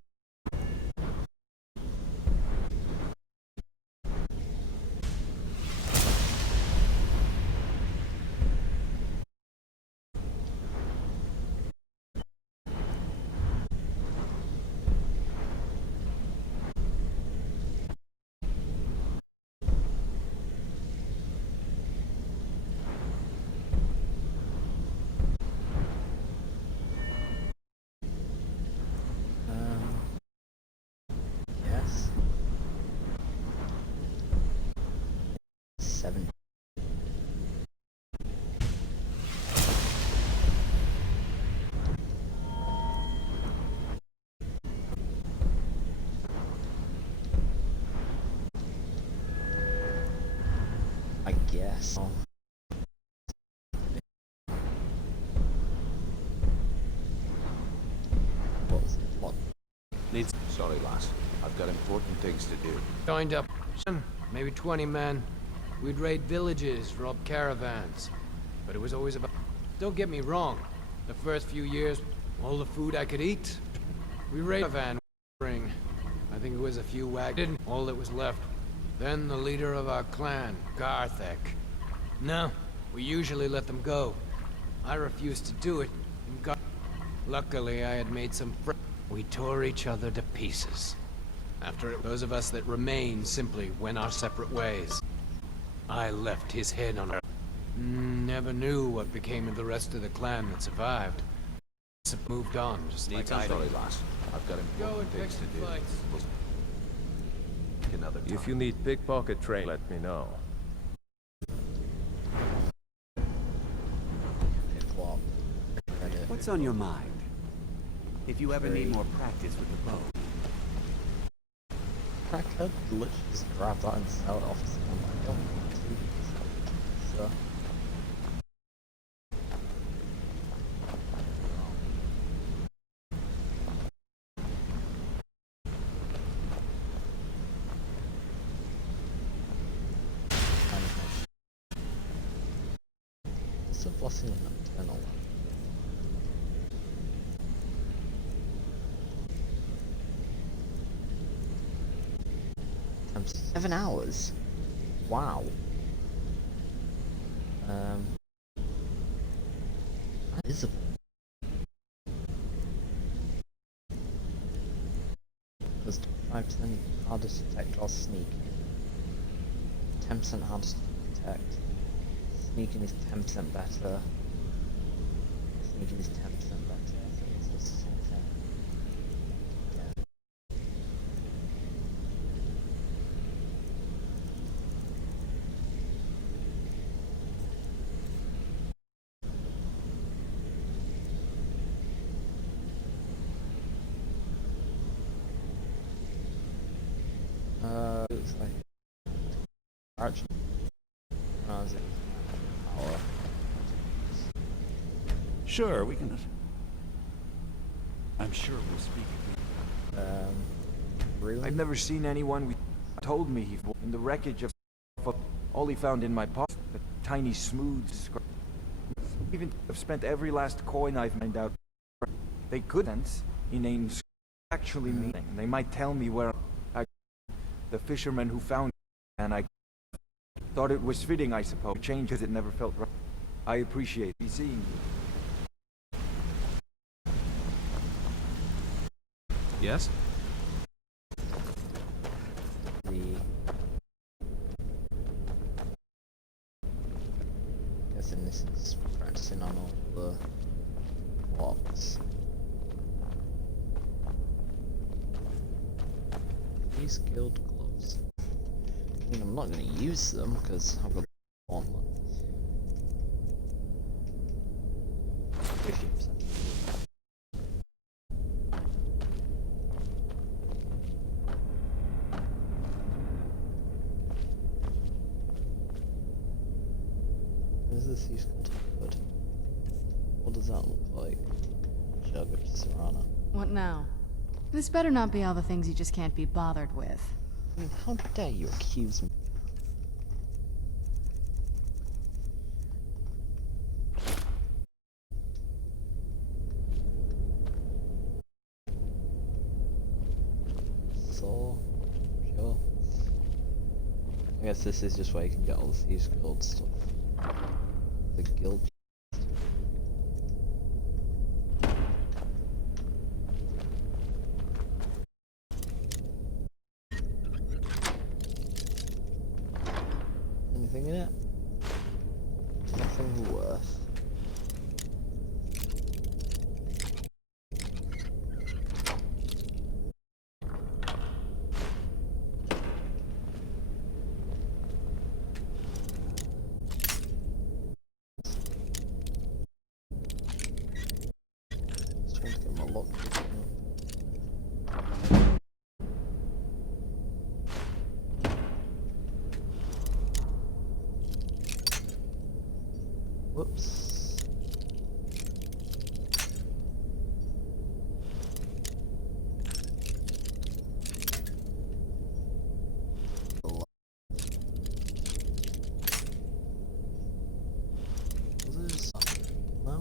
Yes. 7. I guess. What? Needs. Sorry, lass. I've got important things to do. Joined up, maybe 20 men. We'd raid villages, rob caravans. But it was always about... Don't get me wrong. The first few years, all the food I could eat. We raided a van. I think it was a few wagons. All that was left. Then the leader of our clan, Garthek. No, we usually let them go. I refused to do it. And luckily, I had made some friends. We tore each other to pieces. After it, those of us that remained simply went our separate ways. I left his head on her. Never knew what became of the rest of the clan that survived. Moved on, just like I did. Sorry, lass. I've got important things to do. Another time. If you need pickpocket train, let me know. What's on your mind? If you ever need more practice with the bow. I could literally just grab that and sell it off to someone. I don't want to. So. What's the blessing in nocturnal? I'm 7 hours. Wow. That is a... Plus 5% harder to detect or sneak. 10% harder to detect. Sneaking is 10% better. Sneaking is 10% better. I think it's just the same thing. Yeah. Looks like Arch. Oh, is it? Power. Sure, we can. I'm sure we'll speak. Really? I've never seen anyone who told me he in the wreckage of all he found in my pocket, a tiny smooth scratch. Even have spent every last coin I've mined out. They couldn't. He names actually meaning. They might tell me where the fisherman who found and I Thought it was fitting, I suppose. Change because it never felt right. I appreciate seeing you. Yes? Guessing this is practicing on all the blocks. These guild gloves. I mean, I'm not going to use them because I've got one. 50%. Is this useful to put? What does that look like? Jug of Serrana. What now? This better not be all the things you just can't be bothered with. I mean, how dare you accuse me? So, sure. I guess this is just where you can get all the Thieves Guild stuff. The guild. Anything in it? Nothing worth. Just trying to get my lock picking up. Whoops. Was it something? No?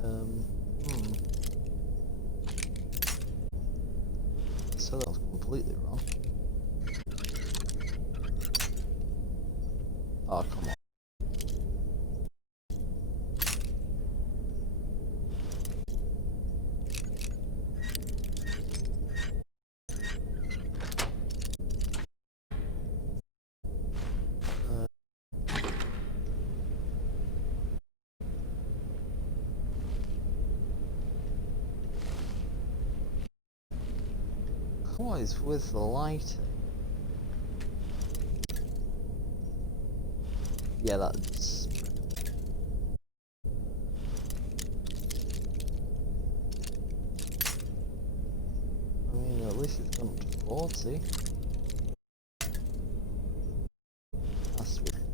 Hmm. So that was completely wrong. Oh, come on. What is with the lighting? Yeah, that's... I mean, at least it's gone up to 40. That's weird.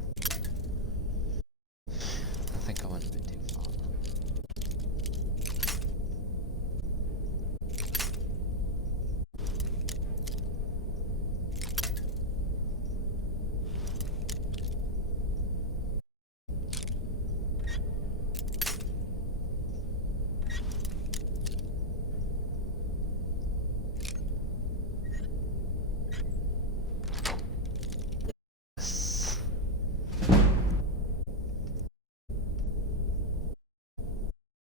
I think I went a bit too far.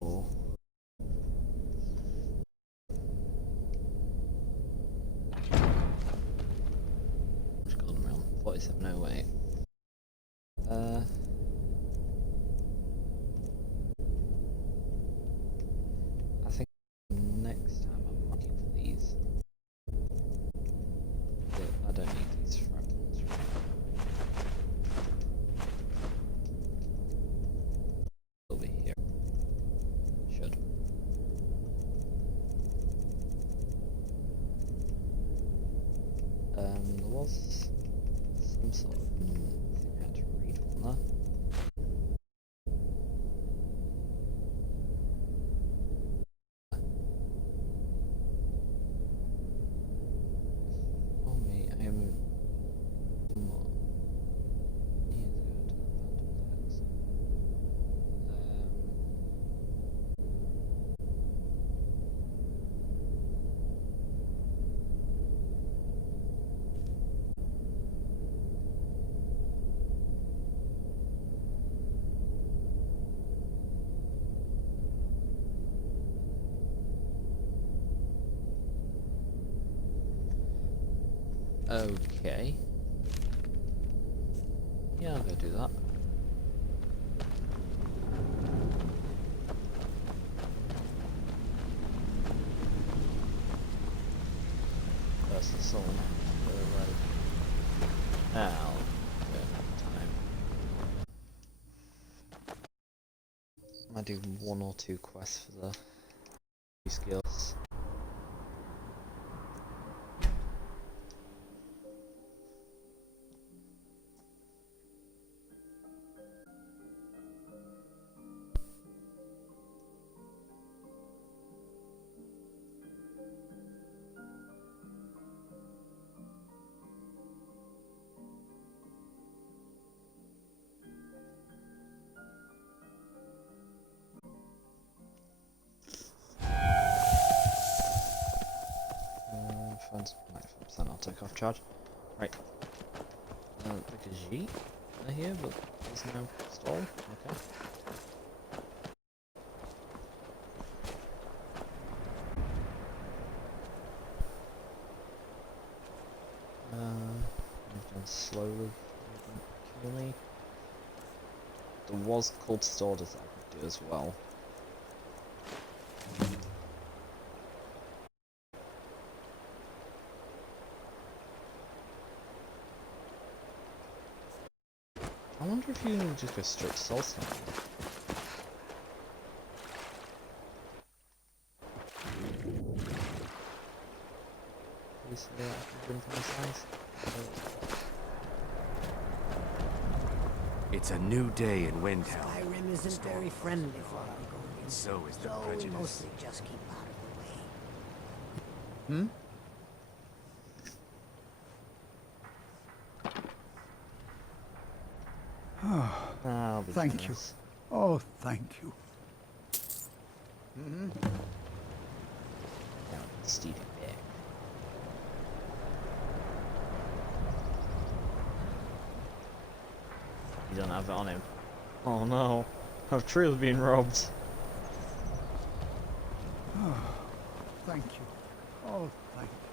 Oh. Just got them around 4708. I think next time I'm looking for these. I don't need these fragments. Over here. Should. There was some sort of thing I had to read on there. Oh me, I am more years ago to abandon lands. Okay. Yeah, I'll go do that. That's the song. Now, time. I might do 1 or 2 quests for the skills. Phone's 95%, I'll take off charge. Right. Like a G here, but there's no stall. Okay. Move down slowly. Kill me. There was cultist orders that I could do as well. I wonder if you can just go straight to Solstheim. Please, yeah, I can from this house. It's a new day in Windhelm. Skyrim isn't very friendly for Argonians. So is the so prejudice. we mostly just keep out of the way. Oh, thank you. Oh, thank you. Steady back. You don't have it on him. Oh no, our tree's been robbed. Oh, thank you. Oh, thank you.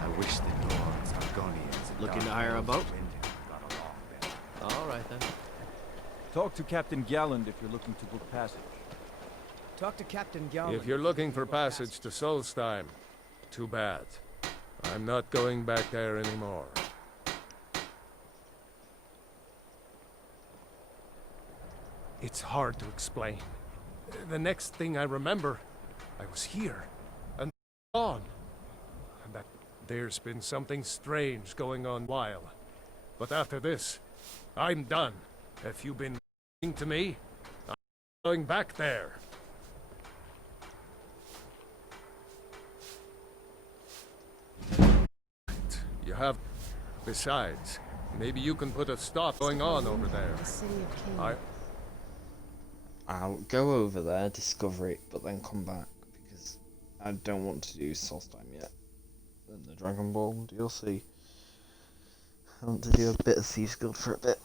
I wish the Nords, Argonians, and Looking to Dark hire a Elves boat? of Windhelm got along better. All right then. Talk to Captain Galland if you're looking to book passage. Talk to Captain Galvin. If you're looking for passage to Solstheim, too bad. I'm not going back there anymore. It's hard to explain. The next thing I remember, I was here, and gone. And that there's been something strange going on while. But after this, I'm done. If you've been listening to me, I'm going back there. You have... Besides, maybe you can put a stop going on over there. The City of Kings. I'll go over there, discover it, but then come back, because I don't want to do Solstheim yet. Then the Dragon Ball DLC. I want to do a bit of Thieves Guild for a bit.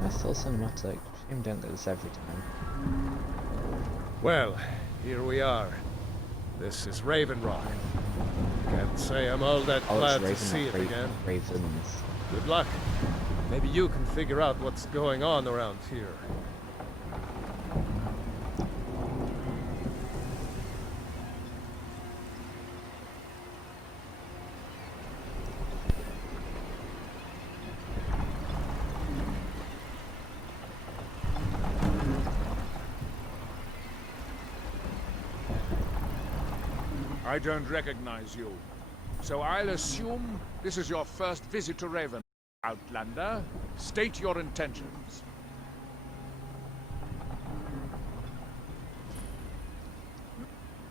That's still cinematic. Shame don't do this every time. Well, here we are. This is Raven Rock. Can't say I'm all that glad to see it again. Ravens. Good luck. Maybe you can figure out what's going on around here. I don't recognize you. So I'll assume this is your first visit to Raven. Outlander, state your intentions.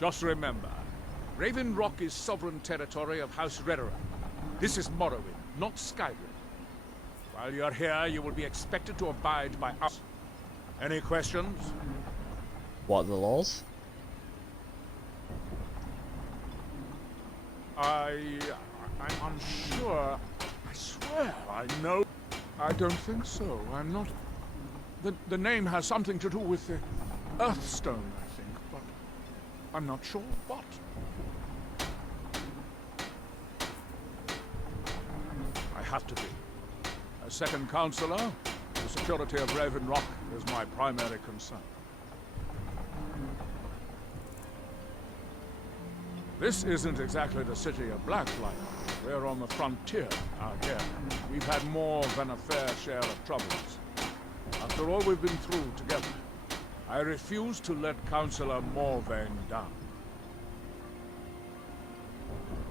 Just remember, Raven Rock is sovereign territory of House Redoran. This is Morrowind, not Skyrim. While you're here, you will be expected to abide by us. Any questions? What are the laws? I'm unsure. I swear I know. I don't think so. I'm not. The name has something to do with the Earthstone, I think, but I'm not sure what. I have to be. As second counselor, the security of Raven Rock is my primary concern. This isn't exactly the city of Blacklight. We're on the frontier out here. We've had more than a fair share of troubles. After all we've been through together, I refuse to let Councillor Morvain down.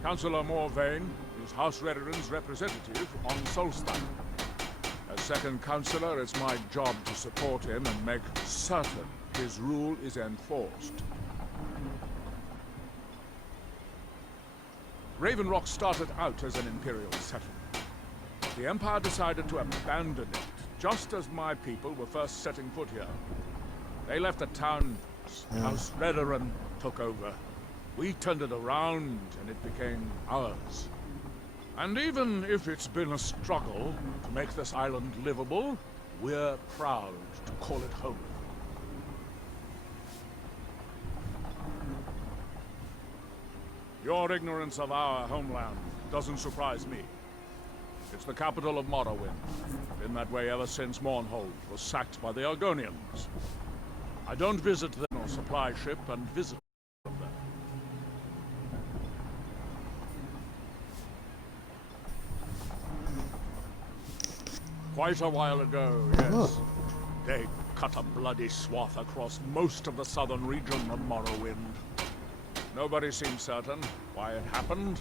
Councillor Morvain is House Redoran's representative on Solstein. As second councillor, it's my job to support him and make certain his rule is enforced. Raven Rock started out as an Imperial settlement. The Empire decided to abandon it, just as my people were first setting foot here. They left the town, House Redoran took over. We turned it around, and it became ours. And even if it's been a struggle to make this island livable, we're proud to call it home. Your ignorance of our homeland doesn't surprise me. It's the capital of Morrowind. Been that way ever since Mournhold was sacked by the Argonians. I don't visit the supply ship and visit them there. Quite a while ago, yes. They cut a bloody swath across most of the southern region of Morrowind. Nobody seems certain why it happened.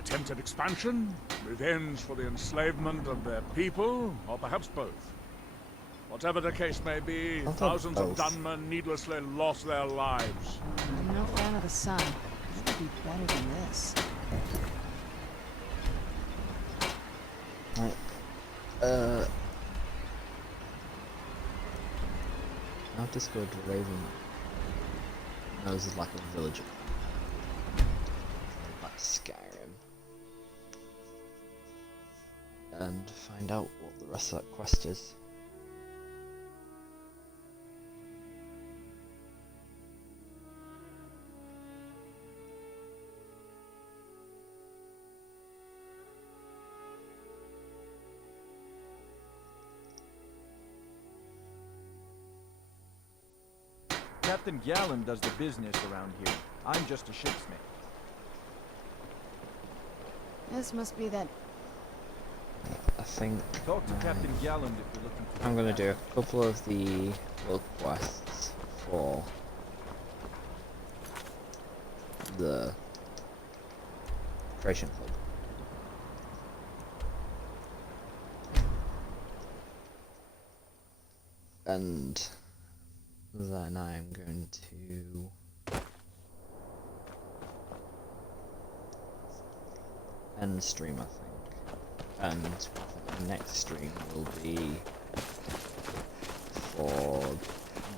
Attempted expansion, revenge for the enslavement of their people, or perhaps both. Whatever the case may be, thousands of Dunmen needlessly lost their lives. I'm no fan of the sun. It could be better than this. Right. I'll just go to Raven. No, this is like a village. Like Skyrim. And find out what the rest of that quest is. Captain Gallen does the business around here. I'm just a shipsmith. This must be that. I think Talk to Captain Gallen if you're looking for. I'm gonna do a couple of the little quests for the Creation Club. And then I'm going to end stream, I think. And the next stream will be for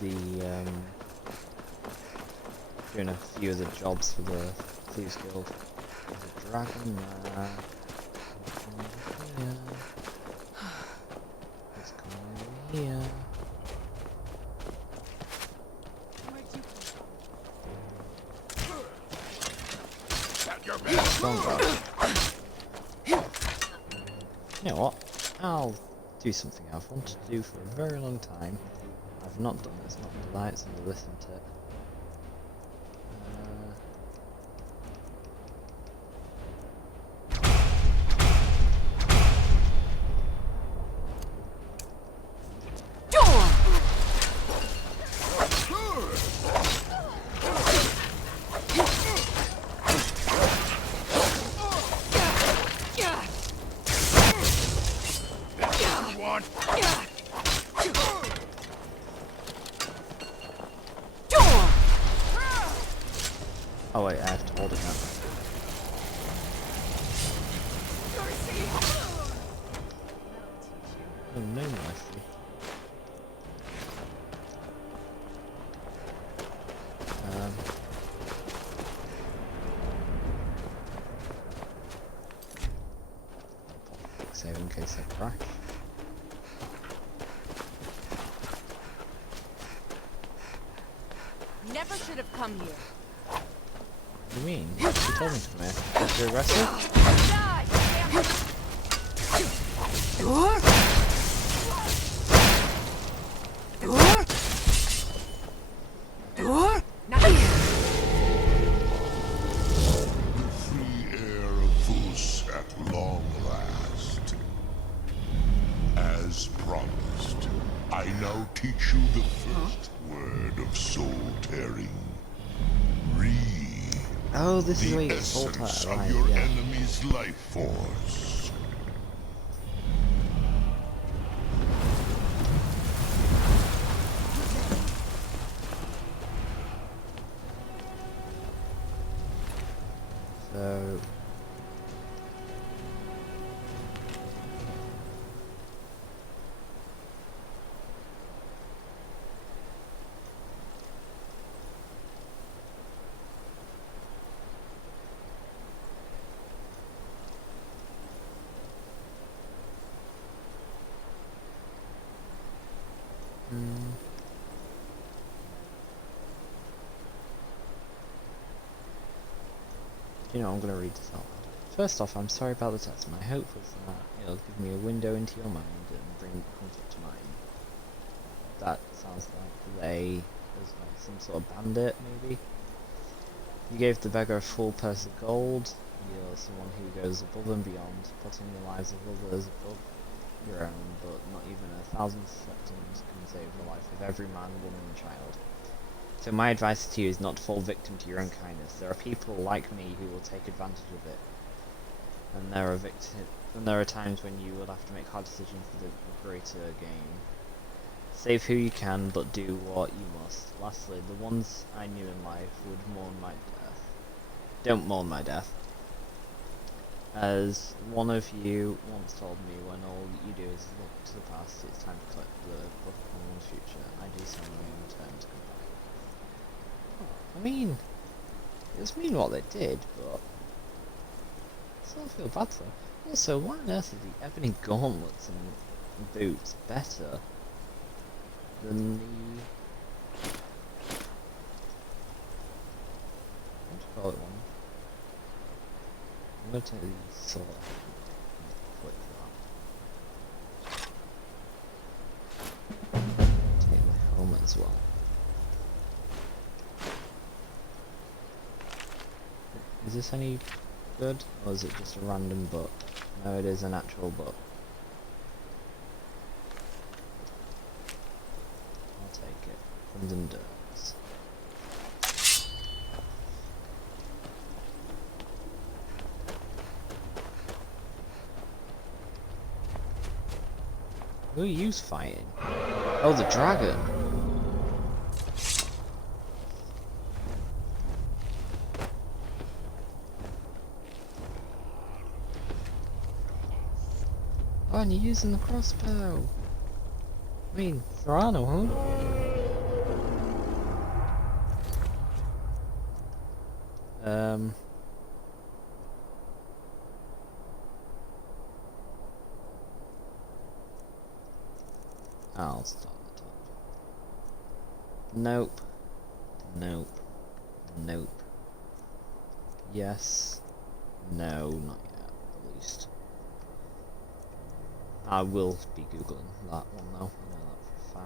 the doing a few of the jobs for the Thieves Guild. There's a dragon there. Let's come over here. You know what? I'll do something I've wanted to do for a very long time. I've not done it, it's not the lights and listen to it. Oh wait, I have to hold it now. Oh no, nicely. save in case I crash. Never should have come here. What do you mean? She told me to come here. Is it aggressive? Die, damn Free air of Vus at long last. As promised, I now teach you the first word of soul tearing. Re. Oh, this is the where you get soul essence tear, of right, your yeah. enemy's life force. So... You know, I'm going to read this out loud. First off, I'm sorry about the test. My hope was that it'll give me a window into your mind and bring comfort to mine. That sounds like they was like some sort of bandit, maybe. You gave the beggar a full purse of gold. You're someone who goes above and beyond, putting the lives of others above your own, but not even 1,000 seconds can save the life of every man, woman, and child. So my advice to you is not to fall victim to your own kindness. There are people like me who will take advantage of it, and there are times when you will have to make hard decisions for the greater gain. Save who you can, but do what you must. Lastly, the ones I knew in life would mourn my death. Don't mourn my death. As one of you once told me, when all you do is look to the past, it's time to collect the book on one's future. I do so on my own terms. Goodbye. I mean, it doesn't mean what they did, but I still feel bad for them. Also, why on earth are the ebony gauntlets and boots better than the... what do you call it one? I'm gonna take the sword. Click that. Take my helmet as well. Is this any good, or is it just a random book? No, it is an actual book. I'll take it. Crimson Dirks. Who are you fighting? Oh, the dragon! Oh, and you're using the crossbow! I mean, Serrano, huh? I'll start the top. Nope. Nope. Nope. Yes. No, not yet, at least. I will be googling that one though, I know that for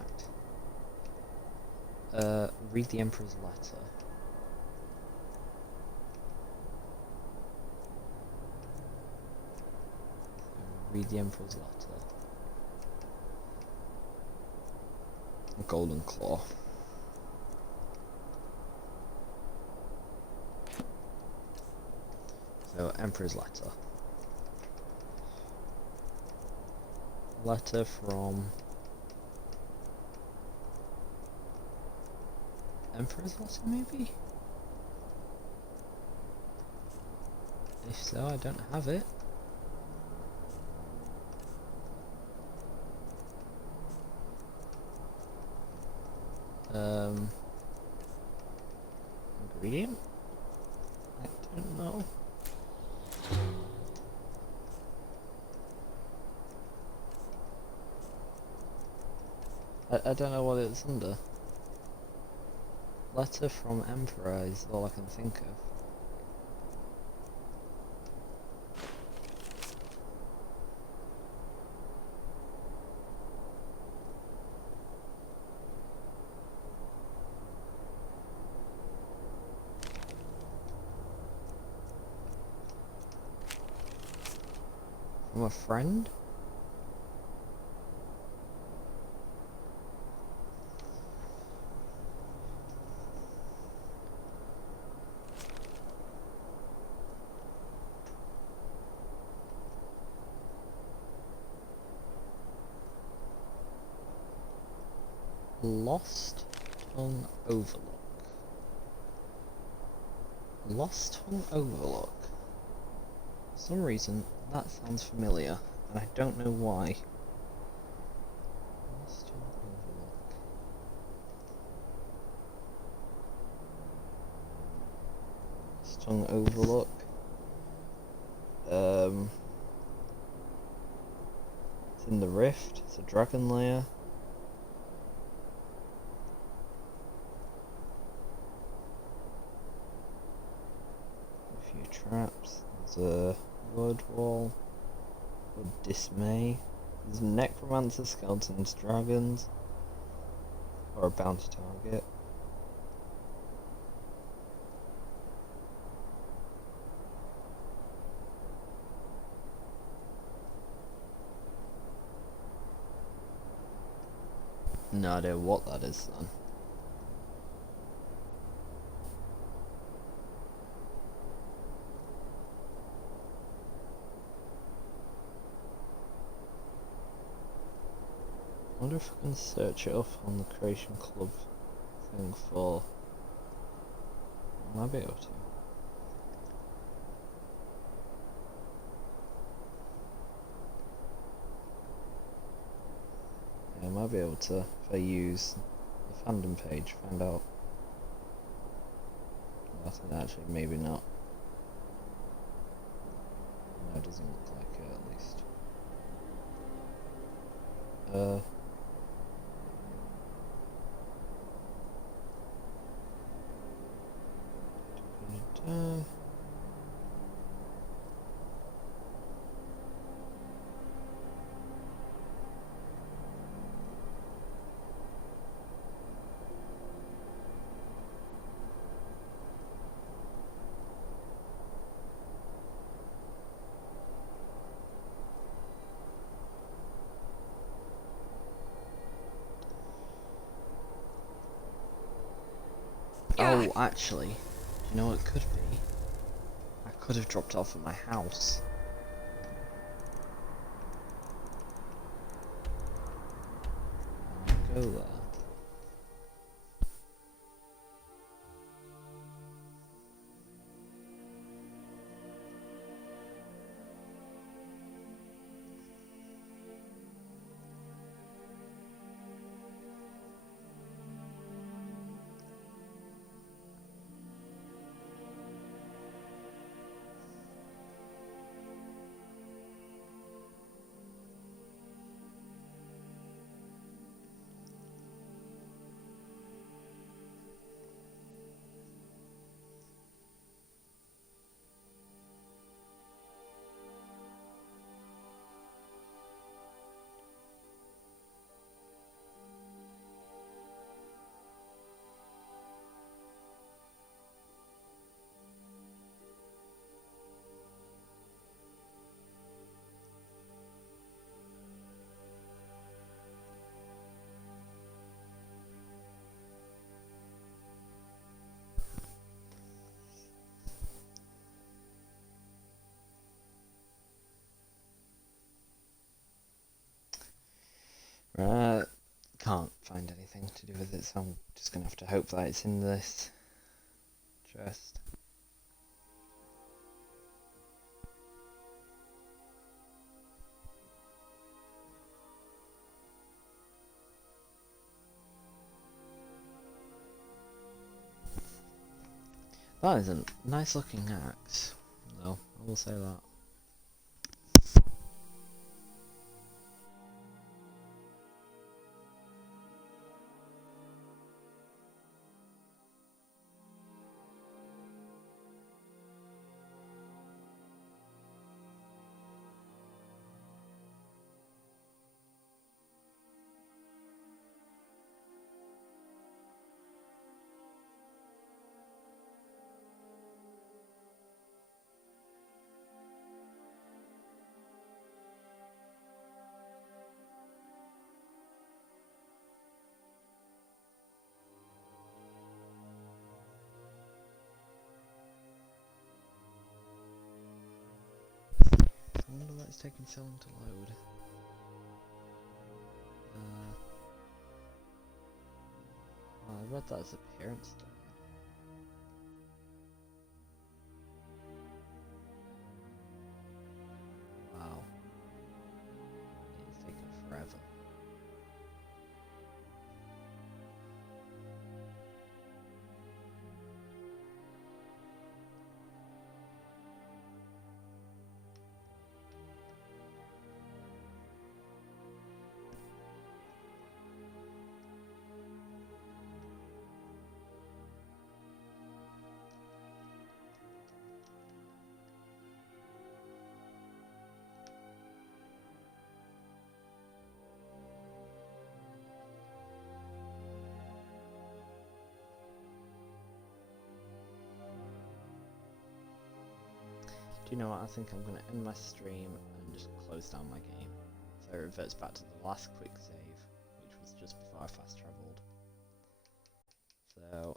a fact. Read the Emperor's letter. Read the Emperor's letter. Golden Claw. So, Emperor's letter. Letter from... Emperor's letter, maybe? If so, I don't have it. Ingredient? I don't know. I don't know what it's under. Letter from Emperor is all I can think of. From a friend? Lost Tongue Overlook. Lost Tongue Overlook. For some reason, that sounds familiar, and I don't know why. Lost Tongue Overlook. Lost Tongue Overlook. It's in the Rift. It's a dragon lair. A few traps. There's a word wall. Or dismay. There's necromancer, skeletons, dragons. Or a bounty target. No idea what that is then. I wonder if I can search it up on the Creation Club thing for... I might be able to. Yeah, I might be able to, if I use the fandom page, find out. I think actually maybe not. No, it doesn't look like it at least. Oh, actually, you know what it could be? I could have dropped off at my house. I'll go there. Right, can't find anything to do with it, so I'm just gonna have to hope that it's in this chest. That is a nice looking axe, though, I will say that. wonder why it's taking so long to load. I read that as appearance done. Wow. It's taking forever. Do you know what? I think I'm going to end my stream and just close down my game. So it reverts back to the last quick save, which was just before I fast travelled. So